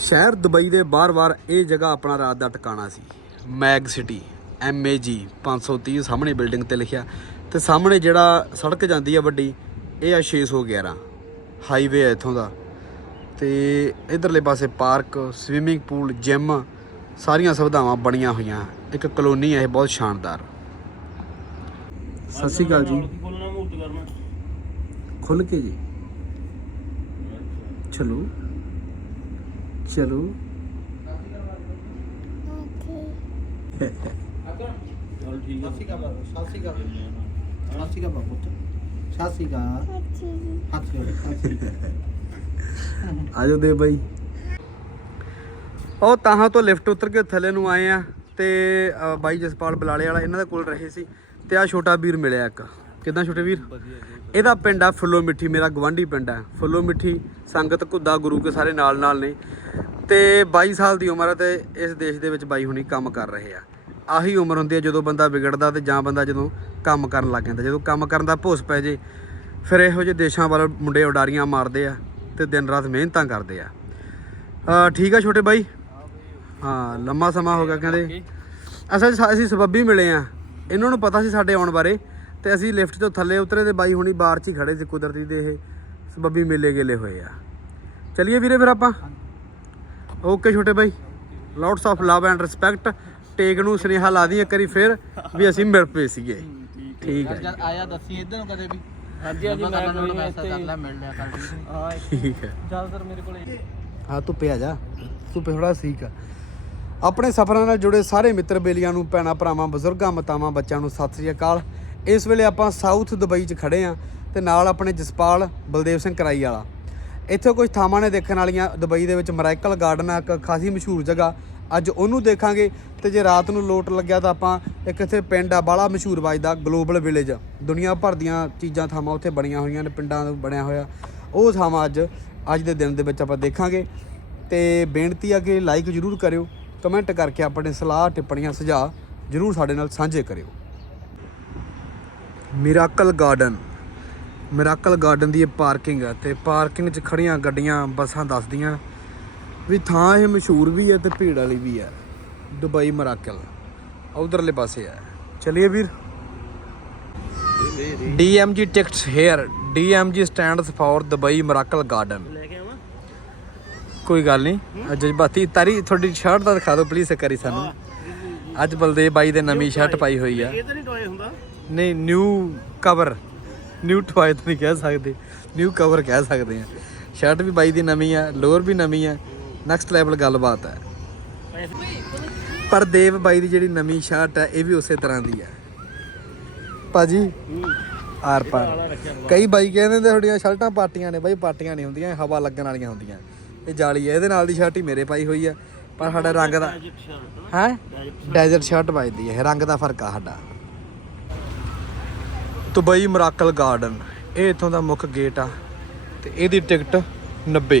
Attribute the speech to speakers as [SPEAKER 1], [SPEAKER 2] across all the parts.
[SPEAKER 1] ਸ਼ਹਿਰ ਦੁਬਈ ਦੇ ਬਾਰ-ਬਾਰ ਇਹ ਜਗ੍ਹਾ ਆਪਣਾ ਰਾਤ ਦਾ ਟਿਕਾਣਾ ਸੀ। Mag city M A G 530 ਸਾਹਮਣੇ ਬਿਲਡਿੰਗ ਤੇ ਲਿਖਿਆ। ਤੇ ਸਾਹਮਣੇ ਜਿਹੜਾ ਸੜਕ ਜਾਂਦੀ ਆ ਵੱਡੀ, ਇਹ ਆ 611 ਹਾਈਵੇ ਆ ਇੱਥੋਂ ਦਾ। ਤੇ ਇਧਰਲੇ ਪਾਸੇ ਪਾਰਕ, ਸਵਿਮਿੰਗ ਪੂਲ, ਜਿਮ, ਸਾਰੀਆਂ ਸੁਵਿਧਾਵਾਂ ਬਣੀਆਂ ਹੋਈਆਂ। ਇੱਕ ਕਲੋਨੀ ਹੈ ਇਹ ਬਹੁਤ ਸ਼ਾਨਦਾਰ। ਸਤਿ ਸ਼੍ਰੀ ਅਕਾਲ ਜੀ।
[SPEAKER 2] ਬੋਲਣਾ
[SPEAKER 1] ਖੁੱਲ ਕੇ ਜੀ। ਚਲੋ। ਚਲੋ। ਆਜੋ ਦੇ ਬਾਈ। ਉਹ ਤਾਹਾਂ ਤੋਂ ਲਿਫਟ ਉਤਰ ਕੇ ਥੱਲੇ ਨੂੰ ਆਏ ਆ ਤੇ ਬਾਈ ਜਸਪਾਲ ਬਲਾਲੇ ਵਾਲਾ ਇਹਨਾਂ ਦੇ ਕੋਲ ਰਹੇ ਸੀ ਤੇ ਆ ਛੋਟਾ ਵੀਰ ਮਿਲਿਆ ਇੱਕ। ਕਿਦਾਂ ਛੋਟੇ ਵੀਰ? ਇਹਦਾ ਪਿੰਡ ਆ ਫੁੱਲੋ ਮਿੱਠੀ, ਮੇਰਾ ਗਵਾਂਢੀ ਪਿੰਡ ਆ। ਫੁੱਲੋ ਮਿੱਠੀ, ਸੰਗਤ ਘੁੱਦਾ ਗੁਰੂ ਕੇ ਸਾਰੇ ਨਾਲ ਨਾਲ ਨੇ। ਤੇ 22 ਸਾਲ ਦੀ ਉਮਰ ਹੈ ਤੇ ਇਸ ਦੇਸ਼ ਦੇ ਵਿੱਚ ਬਾਈ ਹੁਣੀ ਕੰਮ ਕਰ ਰਹੇ ਆ। ਆਹੀ ਉਮਰ ਹੁੰਦੀ ਹੈ ਜਦੋਂ ਬੰਦਾ ਵਿਗੜਦਾ ਤੇ ਜਾਂ ਬੰਦਾ ਜਦੋਂ ਕੰਮ ਕਰਨ ਲੱਗ ਜਾਂਦਾ। ਜਦੋਂ ਕੰਮ ਕਰਨ ਦਾ ਭੋਸ ਪੈ ਜੇ, ਫਿਰ ਇਹੋ ਜਿਹੇ ਦੇਸ਼ਾਂ ਵੱਲ ਮੁੰਡੇ ਉਡਾਰੀਆਂ ਮਾਰਦੇ ਆ ਤੇ ਦਿਨ ਰਾਤ ਮਿਹਨਤਾਂ ਕਰਦੇ ਆ। ਠੀਕ ਆ ਛੋਟੇ ਬਾਈ? ਹਾਂ, ਲੰਮਾ ਸਮਾਂ ਹੋ ਗਿਆ ਕਹਿੰਦੇ। ਅਸਲ ਅਸੀਂ ਸਬੱਬੀ ਮਿਲੇ ਆ। ਇਹਨਾਂ ਨੂੰ ਪਤਾ ਸੀ ਸਾਡੇ ਆਉਣ ਬਾਰੇ। ਤੇ ਅਸੀਂ ਲਿਫਟ ਤੋਂ ਥੱਲੇ ਉਤਰੇ ਤੇ ਬਾਈ ਹੁਣੀ ਬਾਹਰ 'ਚ ਹੀ ਖੜੇ ਸੀ ਕੁਦਰਤੀ ਦੇ ਇਹ ਸਬੱਬੀ ਮੇਲੇ ਗੇਲੇ ਹੋਏ ਆ। ਚਲਿਏ ਵੀਰੇ ਫਿਰ ਆਪਾਂ? ਓਕੇ ਛੋਟੇ ਬਾਈ। Lots of love and respect take ਨੂੰ ਸੁਨੇਹਾ ਲਾ ਦੀ ਇੱਕ ਵਾਰੀ ਫਿਰ ਵੀ ਅਸੀਂ ਮਿਲ ਪਏ ਸੀਗੇ। ਠੀਕ ਹੈ।
[SPEAKER 3] ਜਦ ਆਇਆ ਦੱਸੀ ਇੱਧਰ ਨੂੰ ਕਦੇ ਵੀ?
[SPEAKER 2] ਹਾਂਜੀ ਹਾਂਜੀ ਮੈਂ ਕੋਈ
[SPEAKER 3] ਮੈਸੇਜ ਕਰ ਲੈ ਮਿਲ ਲਿਆ ਕਰ
[SPEAKER 2] ਹਾਂ
[SPEAKER 1] ਠੀਕ ਹੈ।
[SPEAKER 2] ਜ਼ਿਆਦਾਤਰ ਮੇਰੇ ਕੋਲੇ
[SPEAKER 1] ਹਾਂ ਧੁੱਪੇ ਆ ਜਾ। ਧੁੱਪੇ ਥੋੜਾ ਠੀਕ ਆ। ਆਪਣੇ ਸਫ਼ਰਾਂ ਨਾਲ ਜੁੜੇ ਸਾਰੇ ਮਿੱਤਰ ਬੇਲੀਆਂ ਨੂੰ ਭੈਣਾਂ ਭਰਾਵਾਂ ਬਜ਼ੁਰਗਾਂ ਮਾਤਾਵਾਂ ਬੱਚਿਆਂ ਨੂੰ ਸਤਿ ਸ੍ਰੀ ਅਕਾਲ। ਇਸ ਵੇਲੇ ਆਪਾਂ ਸਾਊਥ ਦੁਬਈ 'ਚ ਖੜੇ ਆ ਤੇ ਨਾਲ ਆਪਣੇ ਜਸਪਾਲ ਬਲਦੇਵ ਸਿੰਘ ਕਰਾਈ ਵਾਲਾ। ਇੱਥੇ ਕੁਝ ਥਾਵਾਂ ਨੇ ਦੇਖਣ ਵਾਲੀਆਂ ਦੁਬਈ ਦੇ ਵਿੱਚ ਮਰਾਈਕਲ ਗਾਰਡਨ ਆ, ਇੱਕ ਖਾਸੀ ਮਸ਼ਹੂਰ ਜਗ੍ਹਾ। ਅੱਜ ਉਹਨੂੰ ਦੇਖਾਂਗੇ ਤੇ ਜੇ ਰਾਤ ਨੂੰ ਲੋਟ ਲੱਗਿਆ ਤਾਂ ਆਪਾਂ ਇੱਕ ਇੱਥੇ ਪਿੰਡ ਆ, ਬਾਲਾ ਮਸ਼ਹੂਰ ਵੱਜਦਾ ਗਲੋਬਲ ਵਿਲੇਜ ਦੁਨੀਆ ਭਰ ਦੀਆਂ ਚੀਜ਼ਾਂ, ਥਾਵਾਂ ਉੱਥੇ ਬਣੀਆਂ ਹੋਈਆਂ ਨੇ, ਪਿੰਡਾਂ ਦਾ ਬਣਿਆ ਹੋਇਆ। ਉਹ ਥਾਵਾਂ ਅੱਜ ਅੱਜ ਦੇ ਦਿਨ ਦੇ ਵਿੱਚ ਆਪਾਂ ਦੇਖਾਂਗੇ। ਤੇ ਬੇਨਤੀ ਆ ਕਿ ਲਾਈਕ ਜਰੂਰ ਕਰਿਓ ਕਮੈਂਟ ਕਰਕੇ ਆਪਣੇ ਸਲਾਹ, ਟਿੱਪਣੀਆਂ, ਸੁਝਾਅ ਜਰੂਰ ਸਾਡੇ ਨਾਲ ਸਾਂਝੇ ਕਰਿਓ। ਮਿਰਾਕਲ ਗਾਰਡਨ ਮਿਰਾਕਲ ਗਾਰਡਨ ਦੀ ਇਹ ਪਾਰਕਿੰਗ ਹੈ ਤੇ ਪਾਰਕਿੰਗ 'ਚ ਖੜੀਆਂ ਗੱਡੀਆਂ ਬੱਸਾਂ ਦੱਸਦੀਆਂ ਵੀ ਥਾਂ ਇਹ ਮਸ਼ਹੂਰ ਵੀ ਹੈ ਤੇ ਭੀੜ ਵਾਲੀ ਵੀ ਹੈ ਦੁਬਈ ਮਿਰਾਕਲ ਉਧਰਲੇ ਪਾਸੇ ਹੈ ਚਲਿਏ ਵੀਰ। DMG tickets here DMG stands for
[SPEAKER 2] Dubai Miracle Garden
[SPEAKER 1] ਕੋਈ ਗੱਲ ਨਹੀਂ। ਅੱਜ ਜਜ਼ਬਾਤੀ ਤਾਰੀ ਤੁਹਾਡੀ ਸ਼ਰਟ ਦਾ ਦਿਖਾ ਦਿਓ ਪਲੀਜ਼ ਕਰੀ ਸਾਨੂੰ। ਅੱਜ ਬਲਦੇਵ ਬਾਈ ਦੇ ਨਵੀਂ ਸ਼ਰਟ ਪਾਈ ਹੋਈ ਆ।
[SPEAKER 2] ਇਹ ਤਾਂ ਨਹੀਂ ਟੋਏ ਹੁੰਦਾ।
[SPEAKER 1] ਨਹੀਂ ਨਿਊ ਕਵਰ ਨਿਊ ਟਵਾਈ ਤਾਂ ਨਹੀਂ ਕਹਿ ਸਕਦੇ। ਨਿਊ ਕਵਰ ਕਹਿ ਸਕਦੇ ਆ। ਸ਼ਰਟ ਵੀ ਬਾਈ ਦੀ ਨਵੀਂ ਆ, ਲੋਅਰ ਵੀ ਨਵੀਂ ਆ। ਨੈਕਸਟ ਲੈਵਲ ਗੱਲਬਾਤ ਹੈ ਪਰ ਦੇਵ ਬਾਈ ਦੀ ਜਿਹੜੀ ਨਵੀਂ ਸ਼ਰਟ ਹੈ ਇਹ ਵੀ ਉਸੇ ਤਰ੍ਹਾਂ ਦੀ ਹੈ ਭਾਜੀ, ਆਰ ਪਾਰ। ਕਈ ਬਾਈ ਕਹਿੰਦੇ ਨੇ ਤੁਹਾਡੀਆਂ ਸ਼ਰਟਾਂ ਪਾਟੀਆਂ ਨੇ ਬਾਈ, ਪਾਟੀਆਂ ਨਹੀਂ ਹੁੰਦੀਆਂ, ਹਵਾ ਲੱਗਣ ਵਾਲੀਆਂ ਹੁੰਦੀਆਂ। ਇਹ ਜਾਲੀ ਹੈ ਇਹਦੇ ਨਾਲ ਦੀ ਸ਼ਰਟ ਹੀ ਮੇਰੇ ਪਾਈ ਹੋਈ ਆ। ਪਰ ਸਾਡਾ ਰੰਗ ਦਾ ਹੈ? ਡੈਜ਼ਰਟ ਸ਼ਰਟ ਵੱਜਦੀ ਹੈ ਇਹ ਰੰਗ ਦਾ ਫ਼ਰਕ ਆ ਸਾਡਾ। Dubai Miracle Garden. ਇਹ ਇਥੋਂ ਦਾ ਮੁੱਖ ਗੇਟ ਆ ਤੇ ਇਹਦੀ ਟਿਕਟ 90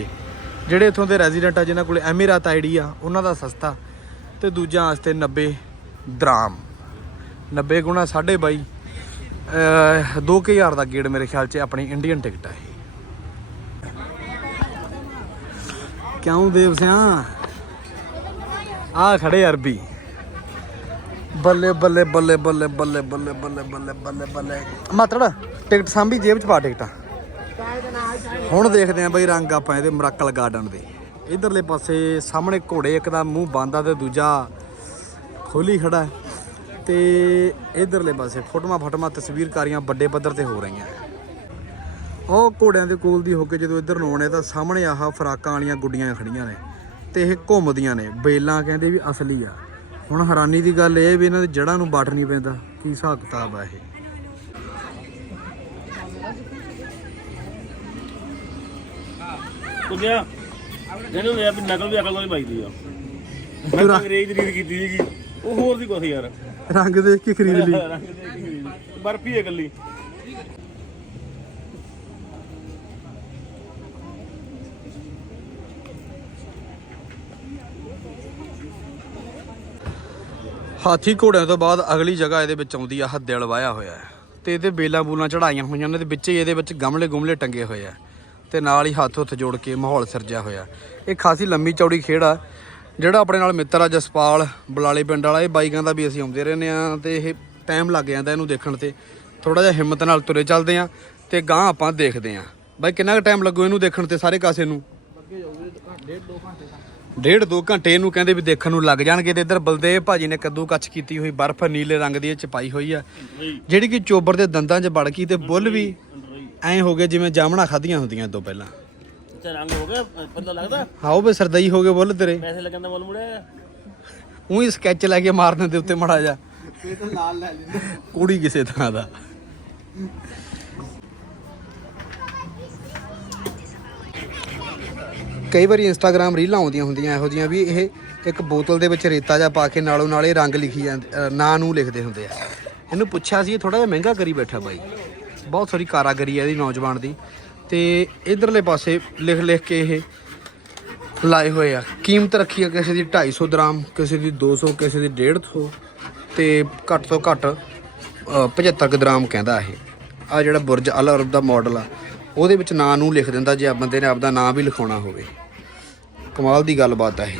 [SPEAKER 1] ਜਿਹੜੇ ਇਥੋਂ ਦੇ ਰੈਜ਼ੀਡੈਂਟ ਆ, ਜਿਨ੍ਹਾਂ ਕੋਲੇ ਐਮੀਰਾਤ ਆਈਡੀ ਆ, ਉਹਨਾਂ ਦਾ ਸਸਤਾ ਤੇ ਦੂਜਿਆਂ ਵਾਸਤੇ 90 ਦਰਾਮ। 90 ਗੁਣਾ 22 ਅਹ 2000 ਦਾ ਗੇਟ ਮੇਰੇ ਖਿਆਲ 'ਚ ਆਪਣੀ ਇੰਡੀਅਨ ਟਿਕਟ ਆ ਕਿਉਂ ਦੇਵ ਸਿਆ? ਆ ਖੜੇ ਅਰਬੀ। ਬੱਲੇ ਬੱਲੇ ਬੱਲੇ ਬੱਲੇ ਬੱਲੇ ਬੱਲੇ ਬੱਲੇ ਬੱਲੇ ਬੱਲੇ ਬੱਲੇ। ਮਾਤੜ, ਟਿਕਟ ਸਾਂਭੀ, ਜੇਬ ਚ ਪਾ ਟਿਕਟਾਂ। ਹੁਣ ਦੇਖਦੇ ਆਂ ਬਈ ਰੰਗ ਆਪਾਂ ਇਹਦੇ ਮਰਾਕਲ ਗਾਰਡਨ ਦੇ। ਇਧਰਲੇ ਪਾਸੇ ਸਾਹਮਣੇ ਘੋੜੇ, ਇੱਕ ਦਾ ਮੂੰਹ ਬੰਦ ਆ ਤੇ ਦੂਜਾ ਖੋਲੀ ਖੜਾ। ਹੈ। ਤੇ ਇਧਰਲੇ ਪਾਸੇ ਫੋਟੋਆਂ ਫਟਮਾ ਤਸਵੀਰਕਾਰੀਆਂ ਵੱਡੇ ਪੱਧਰ ਤੇ ਹੋ ਰਹੀਆਂ। ਉਹ ਘੋੜਿਆਂ ਦੇ ਕੋਲ ਦੀ ਹੋ ਕੇ ਜਦੋਂ ਇੱਧਰ ਨੂੰ ਆਉਣੇ ਤਾਂ ਸਾਹਮਣੇ ਆਹ ਫਰਾਕਾਂ ਵਾਲੀਆਂ ਗੁੱਡੀਆਂ ਖੜੀਆਂ ਨੇ ਤੇ ਇਹ ਘੁੰਮਦੀਆਂ ਨੇ। ਬੇਲਾਂ ਕਹਿੰਦੇ ਵੀ ਅਸਲੀ ਆ। ਹੁਣ ਹੈਰਾਨੀ ਦੀ ਗੱਲ ਇਹ ਵੀ ਇਹਨਾਂ ਦੇ ਜੜ੍ਹਾਂ ਨੂੰ ਵੱਟ ਨਹੀਂ ਪੈਂਦਾ। ਕੀ ਹਿਸਾਬ ਕਿਤਾਬ ਆ ਇਹ?
[SPEAKER 2] ਕੁਲਿਆ ਜਿਹਨੂੰ ਵੀ ਨਕਲ ਵੀ ਅਕਲ ਹੀ ਪਾਈਦੀ ਆ। ਮੈਂ ਤਾਂ ਅੰਗਰੇਜ਼ ਦੀ ਰੀਡ ਕੀਤੀ ਸੀਗੀ। ਉਹ ਹੋਰ ਦੀ ਕੁਛ ਯਾਰ।
[SPEAKER 1] ਰੰਗ ਦੇਖ ਕੇ ਖਰੀਦ ਲਈ।
[SPEAKER 2] ਰੰਗ ਦੇ ਕੇ ਖਰੀਦੀ। ਬਰਫੀ ਹੈ ਇਕੱਲੀ।
[SPEAKER 1] ਹਾਥੀ ਘੋੜਿਆਂ ਤੋਂ ਬਾਅਦ ਅਗਲੀ ਜਗ੍ਹਾ ਇਹਦੇ ਵਿੱਚ ਆਉਂਦੀ ਆ ਹੱਦੇਲ ਵਾਇਆ ਹੋਇਆ ਹੈ। ਤੇ ਇਹਦੇ ਬੇਲਾਂ ਬੂਲਾਂ ਚੜਾਈਆਂ ਹੋਈਆਂ ਨੇ ਤੇ ਵਿੱਚ ਹੀ ਇਹਦੇ ਵਿੱਚ ਗਮਲੇ ਗੁਮਲੇ ਟੰਗੇ ਹੋਏ ਆ। ਤੇ ਨਾਲ ਹੀ ਹੱਥ ਹੁੱਥ ਜੋੜ ਕੇ ਮਾਹੌਲ ਸਿਰਜਿਆ ਹੋਇਆ। ਇਹ ਖਾਸੀ ਲੰਮੀ ਚੌੜੀ ਖੇਡ ਆ, ਜਿਹੜਾ ਆਪਣੇ ਨਾਲ ਮਿੱਤਰ ਆ, ਜਸਪਾਲ ਬਲਾਲੇ ਪਿੰਡ ਵਾਲਾ। ਇਹ ਬਾਈਕਾਂ ਦਾ ਵੀ ਅਸੀਂ ਆਉਂਦੇ ਰਹਿੰਦੇ ਆ ਤੇ ਇਹ ਟਾਈਮ ਲੱਗ ਜਾਂਦਾ ਇਹਨੂੰ ਦੇਖਣ ਤੇ। ਥੋੜਾ ਜਿਹਾ ਹਿੰਮਤ ਨਾਲ ਤੁਰੇ ਚੱਲਦੇ ਆ ਤੇ ਗਾਂ ਆਪਾਂ ਦੇਖਦੇ ਆ। ਬਾਈ, ਕਿੰਨਾ ਕੁ ਟਾਈਮ ਲੱਗੂ ਇਹਨੂੰ ਦੇਖਣ ਤੇ ਸਾਰੇ ਕਾਸੇ ਨੂੰ? ਡੇਢ ਦੋ ਘੰਟੇ ਇਹਨੂੰ ਕਹਿੰਦੇ ਵੀ ਦੇਖਣ ਨੂੰ ਲੱਗ ਜਾਣਗੇ ਤੇ ਇੱਧਰ ਬਲਦੇਵ ਭਾਜੀ ਨੇ ਕੱਦੂ ਕੱਚ ਕੀਤੀ ਹੋਈ ਬਰਫ਼ ਨੀਲੇ ਰੰਗ ਦੀ ਇਹ ਚ ਪਾਈ ਹੋਈ ਆ। ਜਿਹੜੀ ਕਿ ਚੋਬਰ ਦੇ ਦੰਦਾਂ 'ਚ ਵੜ ਗਈ ਤੇ ਬੁੱਲ ਵੀ ਐਂ ਹੋ ਗਏ ਜਿਵੇਂ ਜਾਮਣਾ ਖਾਧੀਆਂ ਹੁੰਦੀਆਂ ਤੋਂ ਪਹਿਲਾਂ।
[SPEAKER 2] ਤੇ ਰੰਗ ਹੋ ਗਿਆ? ਪਤਾ ਲੱਗਦਾ?
[SPEAKER 1] ਹਾਂ ਉਹ ਵੀ ਸਰਦਈ ਹੋ ਗਏ ਬੁੱਲ ਤੇਰੇ।
[SPEAKER 2] ਪੈਸੇ ਲੱਗਣ ਦਾ ਮੁੱਲ ਮੁੜਿਆ?
[SPEAKER 1] ਉਹੀ ਸਕੈਚ ਲੈ ਕੇ ਮਾਰਨ ਦੇ ਉੱਤੇ ਮੜਾ ਜਾ।
[SPEAKER 3] ਇਹ ਤਾਂ ਲਾਲ ਲੈ ਲੈਂਦੇ।
[SPEAKER 1] ਕੁੜੀ ਕਿਸੇ ਥਾਂ ਦਾ। ਕਈ ਵਾਰੀ ਇੰਸਟਾਗ੍ਰam ਰੀਲਾਂ ਆਉਂਦੀਆਂ ਹੁੰਦੀਆਂ ਇਹੋ ਜੀਆਂ ਵੀ ਇਹ ਇੱਕ ਬੋਤਲ ਦੇ ਵਿੱਚ ਰੇਤਾ ਜਾਂ ਪਾ ਕੇ ਨਾਲੋਂ ਨਾਲੇ ਰੰਗ ਲਿਖੀ ਜਾਂਦੇ ਨਾਂ ਨੂੰ ਲਿਖਦੇ ਹੁੰਦੇ ਆ। ਇਹਨੂੰ ਪੁੱਛਿਆ ਸੀ ਇਹ ਥੋੜਾ ਜਿਹਾ ਮਹਿੰਗਾ ਕਰੀ ਬੈਠਾ ਬਾਈ। ਬਹੁਤ ਸਾਰੀ ਕਾਰਾਗਰੀ ਹੈ ਇਹਦੀ ਨੌਜਵਾਨ ਦੀ। ਤੇ ਇਧਰਲੇ ਪਾਸੇ ਲਿਖ ਲਿਖ ਕੇ ਇਹ ਲਾਏ ਹੋਏ ਆ। ਕੀਮਤ ਰੱਖੀ ਆ ਕਿਸੇ ਦੀ 250 ਦਰਾਮ ਕਿਸੇ ਦੀ 200 ਕਿਸੇ ਦੀ 150 ਤੇ ਘੱਟ ਤੋਂ ਘੱਟ ਅ, 75 ਕੁ ਦਰਾਮ ਕਹਿੰਦਾ ਇਹ। ਆ ਜਿਹੜਾ ਬੁਰਜ ਅਲ ਅਰਬ ਦਾ ਮਾਡਲ ਆ ਉਹਦੇ ਵਿੱਚ ਨਾਂ ਨੂੰ ਲਿਖ ਦਿੰਦਾ ਜੇ ਬੰਦੇ ਨੇ ਆਪਦਾ ਨਾਂ ਵੀ ਲਿਖਾਉਣਾ ਹੋਵੇ। ਕਮਾਲ ਦੀ ਗੱਲਬਾਤ ਹੈ ਇਹ।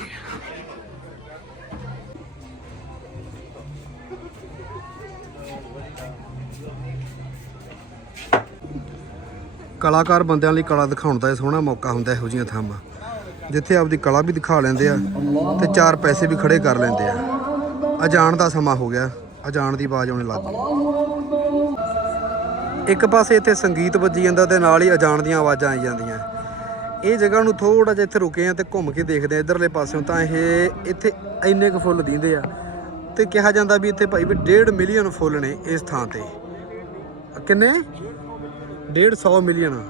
[SPEAKER 1] ਕਲਾਕਾਰ ਬੰਦਿਆਂ ਲਈ ਕਲਾ ਦਿਖਾਉਣ ਦਾ ਇਹ ਸੋਹਣਾ ਮੌਕਾ ਹੁੰਦਾ ਇਹੋ ਜਿਹੀਆਂ ਥਾਵਾਂ। ਜਿੱਥੇ ਆਪਦੀ ਕਲਾ ਵੀ ਦਿਖਾ ਲੈਂਦੇ ਆ ਤੇ ਚਾਰ ਪੈਸੇ ਵੀ ਖੜੇ ਕਰ ਲੈਂਦੇ ਆ। ਅਜਾਣ ਦਾ ਸਮਾਂ ਹੋ ਗਿਆ, ਅਜਾਣ ਦੀ ਆਵਾਜ਼ ਆਉਣ ਲੱਗ ਗਈ। ਇੱਕ ਪਾਸੇ ਇੱਥੇ ਸੰਗੀਤ ਵੱਜੀ ਜਾਂਦਾ ਤੇ ਨਾਲ ਹੀ ਅਜਾਣ ਦੀਆਂ ਆਵਾਜ਼ਾਂ ਆਈ ਜਾਂਦੀਆਂ। ਇਹ ਜਗ੍ਹਾ ਨੂੰ ਥੋੜਾ ਜਿਹਾ ਇੱਥੇ ਰੁਕੇ ਆ ਤੇ ਘੁੰਮ ਕੇ ਦੇਖਦੇ ਆ ਇਧਰਲੇ ਪਾਸਿਓਂ ਤਾਂ ਇਹ ਇੱਥੇ ਇੰਨੇ ਕੁ ਫੁੱਲ ਦਿੰਦੇ ਆ। ਤੇ ਕਿਹਾ ਜਾਂਦਾ ਵੀ ਇੱਥੇ ਭਾਈ ਵੀ 1.5 ਮਿਲੀਅਨ ਫੁੱਲ ਨੇ ਇਸ ਥਾਂ ਤੇ। ਕਿੰਨੇ? 150 ਮਿਲੀਅਨ।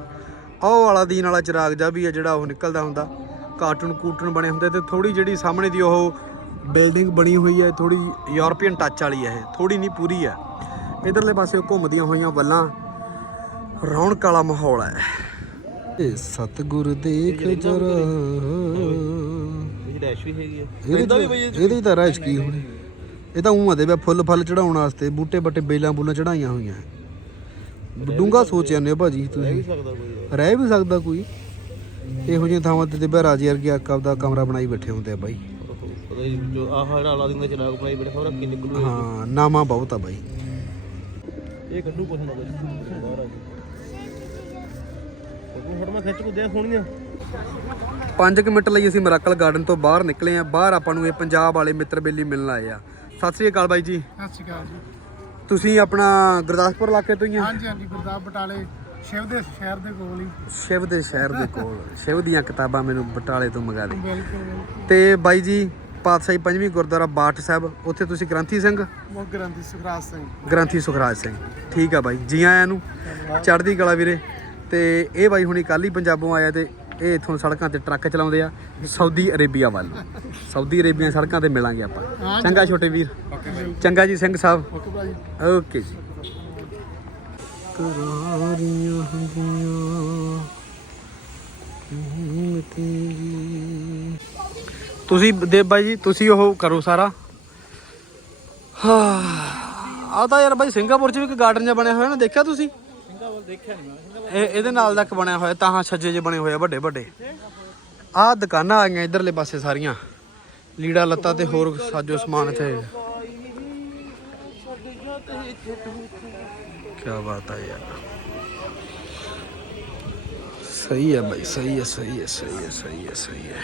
[SPEAKER 1] ਆਹ ਵਾਲਾ ਦੀਨ ਵਾਲਾ ਚਿਰਾਗ ਜਾ ਵੀ ਆ ਜਿਹੜਾ ਉਹ ਨਿਕਲਦਾ ਹੁੰਦਾ। ਕਾਰਟੂਨ ਕੂਟਨ ਬਣੇ ਹੁੰਦੇ ਤੇ ਥੋੜੀ ਜਿਹੜੀ ਸਾਹਮਣੇ ਦੀ ਉਹ ਬਿਲਡਿੰਗ ਬਣੀ ਹੋਈ ਹੈ ਥੋੜੀ ਯੂਰੋਪੀਅਨ ਟੱਚ ਵਾਲੀ ਹੈ ਇਹ ਥੋੜੀ ਨਹੀਂ ਪੂਰੀ ਹੈ। ਇਧਰਲੇ ਪਾਸੇ ਘੁੰਮਦੀਆਂ ਹੋਈਆਂ ਵੱਲਾਂ ਰੌਣਕ ਵਾਲਾ ਮਾਹੌਲ ਹੈ। ਇਹ ਸਤਗੁਰ ਦੇਖ ਜਰਾ।
[SPEAKER 2] ਇਹ ਡੈਸ਼ ਵੀ ਹੈਗੀ ਆ।
[SPEAKER 1] ਇਹਦੇ ਤਾਂ ਰਾਜ ਕੀ ਹੁਣ? ਇਹ ਤਾਂ ਉਂ ਆਦੇ ਵੇ ਫੁੱਲ ਫਲ ਚੜਾਉਣ ਵਾਸਤੇ ਬੂਟੇ ਬੱਟੇ ਬੇਲਾਂ ਬੂਲਾਂ ਚੜਾਈਆਂ ਹੋਈਆਂ। ਡੂੰਗਾ ਸੋਚ ਜਾਂਦੇ ਹੋ ਭਾਜੀ ਤੁਸੀਂ।
[SPEAKER 2] ਸਕਦਾ ਕੋਈ
[SPEAKER 1] ਰਹਿ ਵੀ ਸਕਦਾ ਕੋਈ। ਇਹੋ ਜਿਹੀਆਂ ਥਾਵਾਂ ਤੇ ਤੇ ਬਹਿ ਰਾਜੀ ਵਰਗੇ ਆਕਬ ਦਾ ਕਮਰਾ ਬਣਾਈ ਬੈਠੇ ਹੁੰਦੇ ਆ ਬਾਈ।
[SPEAKER 2] ਹੀ ਜੋ ਆਹ ਜਿਹੜਾ ਲਾ ਦਿੰਦਾ ਚਨਾਕ ਬਣਾਈ ਬੈਠਾ ਹੋਰ ਕੀ ਨਿਕਲੂ
[SPEAKER 1] ਹਾਂ ਨਾਮਾ ਬਹੁਤ ਆ ਬਾਈ।
[SPEAKER 2] ਇਹ ਕੱਢੂ ਕੁਛ ਨਾ ਕੁਛ ਬਾਹਰ ਆ ਖਿੱਚ ਸੋਹਣੀਆਂ
[SPEAKER 1] 5 ਮਿੰਟ ਲਈ ਅਸੀਂ ਮਰਾਕਲ ਗਾਰਡਨ ਤੋਂ ਬਾਹਰ ਨਿਕਲੇ ਆ ਬਾਹਰ ਆਪਾਂ ਨੂੰ ਇਹ ਪੰਜਾਬ ਵਾਲੇ ਮਿੱਤਰ ਬੇਲੀ ਮਿਲਣ ਆਏ ਆ। ਸਤਿ ਸ੍ਰੀ ਅਕਾਲ ਬਾਈ ਜੀ।
[SPEAKER 3] ਸਤਿ ਸ਼੍ਰੀ ਅਕਾਲ ਜੀ।
[SPEAKER 1] ਤੁਸੀਂ ਆਪਣਾ ਗੁਰਦਾਸਪੁਰ ਇਲਾਕੇ ਤੋਂ ਹੀ ਆ?
[SPEAKER 3] ਹਾਂਜੀ ਹਾਂਜੀ ਗੁਰਦਾਸ ਬਟਾਲੇ ਸ਼ਿਵ ਦੇ ਸ਼ਹਿਰ ਦੇ ਕੋਲ ਹੀ।
[SPEAKER 1] ਸ਼ਿਵ ਦੇ ਸ਼ਹਿਰ ਦੇ ਕੋਲ। ਸ਼ਿਵ ਦੀਆਂ ਕਿਤਾਬਾਂ ਮੈਨੂੰ ਬਟਾਲੇ ਤੋਂ ਮੰਗਾ ਦੇ।
[SPEAKER 3] ਬਿਲਕੁਲ
[SPEAKER 1] ਤੇ ਬਾਈ ਜੀ ਪਾਤਸ਼ਾਹੀ ਪੰਜਵੀਂ ਗੁਰਦੁਆਰਾ ਬਾਠ ਸਾਹਿਬ ਉੱਥੇ ਤੁਸੀਂ ਗ੍ਰੰਥੀ ਸਿੰਘ?
[SPEAKER 3] ਗ੍ਰੰਥੀ ਸੁਖਰਾਜ ਸਿੰਘ।
[SPEAKER 1] ਗ੍ਰੰਥੀ ਸੁਖਰਾਜ ਸਿੰਘ। ਠੀਕ ਆ ਬਾਈ ਜੀ ਆਇਆਂ ਨੂੰ। ਚੜ੍ਹਦੀ ਕਲਾ ਵੀਰੇ। ਤੇ ਇਹ ਬਾਈ ਹੁਣੀ ਕੱਲ ਹੀ ਪੰਜਾਬੋਂ ਆਇਆ ਤੇ ਇਹ ਇਥੋਂ ਸੜਕਾਂ ਤੇ ਟਰੱਕ ਚਲਾਉਂਦੇ ਆ ਸਾਊਦੀ ਅਰੇਬੀਆ ਵੱਲ। ਸਾਊਦੀ ਅਰੇਬੀਆ ਸੜਕਾਂ ਤੇ ਮਿਲਾਂਗੇ ਆਪਾਂ। ਚੰਗਾ ਛੋਟੇ ਵੀਰ। ਚੰਗਾ ਜੀ ਸਿੰਘ ਸਾਹਿਬ।
[SPEAKER 3] ਓਕੇ
[SPEAKER 1] ਜੀ। ਕਰਾਰੀਆਂ ਹੁੰਦੀਆਂ। ਹਿੰਮਤੀ ਤੁਸੀਂ ਦੇਵ ਬਾਈ ਜੀ ਤੁਸੀਂ ਉਹ ਕਰੋ ਸਾਰਾ। ਹਾਂ। ਆ ਤਾਂ ਯਾਰ ਬਾਈ ਸਿੰਗਾਪੁਰ ਚ ਵੀ ਇੱਕ ਗਾਰਡਨ ਜਿਹਾ ਬਣਿਆ ਹੋਇਆ ਨਾ ਦੇਖਿਆ ਤੁਸੀਂ? ਸਿੰਗਾਪੁਰ ਦੇਖਿਆ ਨਹੀਂ ਮੈਂ। ਇਹ ਇਹਦੇ ਨਾਲ ਦਾ ਇੱਕ ਬਣਿਆ ਹੋਇਆ ਤਾਂ ਛੱਜੇ ਜੇ ਬਣੇ ਹੋਏ ਆ, ਵੱਡੇ ਵੱਡੇ। ਆਹ ਦੁਕਾਨਾਂ ਆ ਗਈਆਂ ਇਧਰਲੇ ਪਾਸੇ ਸਾਰੀਆਂ। ਲੀੜਾ ਲੱਤਾ ਤੇ ਹੋਰ ਸਾਜੋ ਸਮਾਨ ਇੱਥੇ। ਕੀ ਬਾਤ ਹੈ ਯਾਰ। ਸਹੀ ਹੈ ਭਾਈ ਸਹੀ ਹੈ ਸਹੀ ਹੈ ਸਹੀ ਹੈ ਸਹੀ ਹੈ ਸਹੀ ਹੈ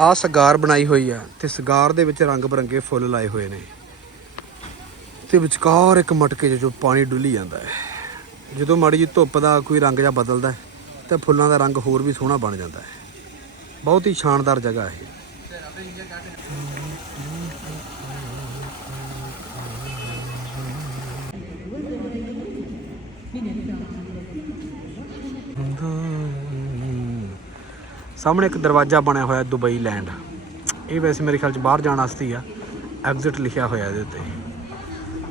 [SPEAKER 1] ਆ ਸਗਾਰ ਬਣਾਈ ਹੋਈ ਆ ਤੇ ਸਗਾਰ ਦੇ ਵਿੱਚ ਰੰਗ ਬਰੰਗੇ ਫੁੱਲ ਲਾਏ ਹੋਏ ਨੇ। ਤੇ ਵਿਚਕਾਰ ਇੱਕ ਮਟਕੇ 'ਚ ਜੋ ਪਾਣੀ ਡੁੱਲੀ ਜਾਂਦਾ ਹੈ। ਜਦੋਂ ਮਾੜੀ ਜੀ ਧੁੱਪ ਦਾ ਕੋਈ ਰੰਗ ਜਾਂ ਬਦਲਦਾ ਹੈ, ਤੇ ਫੁੱਲਾਂ ਦਾ ਰੰਗ ਹੋਰ ਵੀ ਸੋਹਣਾ ਬਣ ਜਾਂਦਾ ਹੈ। ਬਹੁਤ ਹੀ ਸ਼ਾਨਦਾਰ ਜਗ੍ਹਾ ਹੈ ਇਹ। ਸਾਹਮਣੇ ਇੱਕ ਦਰਵਾਜ਼ਾ ਬਣਿਆ ਹੋਇਆ ਦੁਬਈ ਲੈਂਡ। ਇਹ ਵੈਸੇ ਮੇਰੇ ਖਿਆਲ ਚ ਬਾਹਰ ਜਾਣ ਵਾਸਤੇ ਹੀ ਆ। ਐਗਜ਼ਿਟ ਲਿਖਿਆ ਹੋਇਆ ਇਹਦੇ ਉੱਤੇ।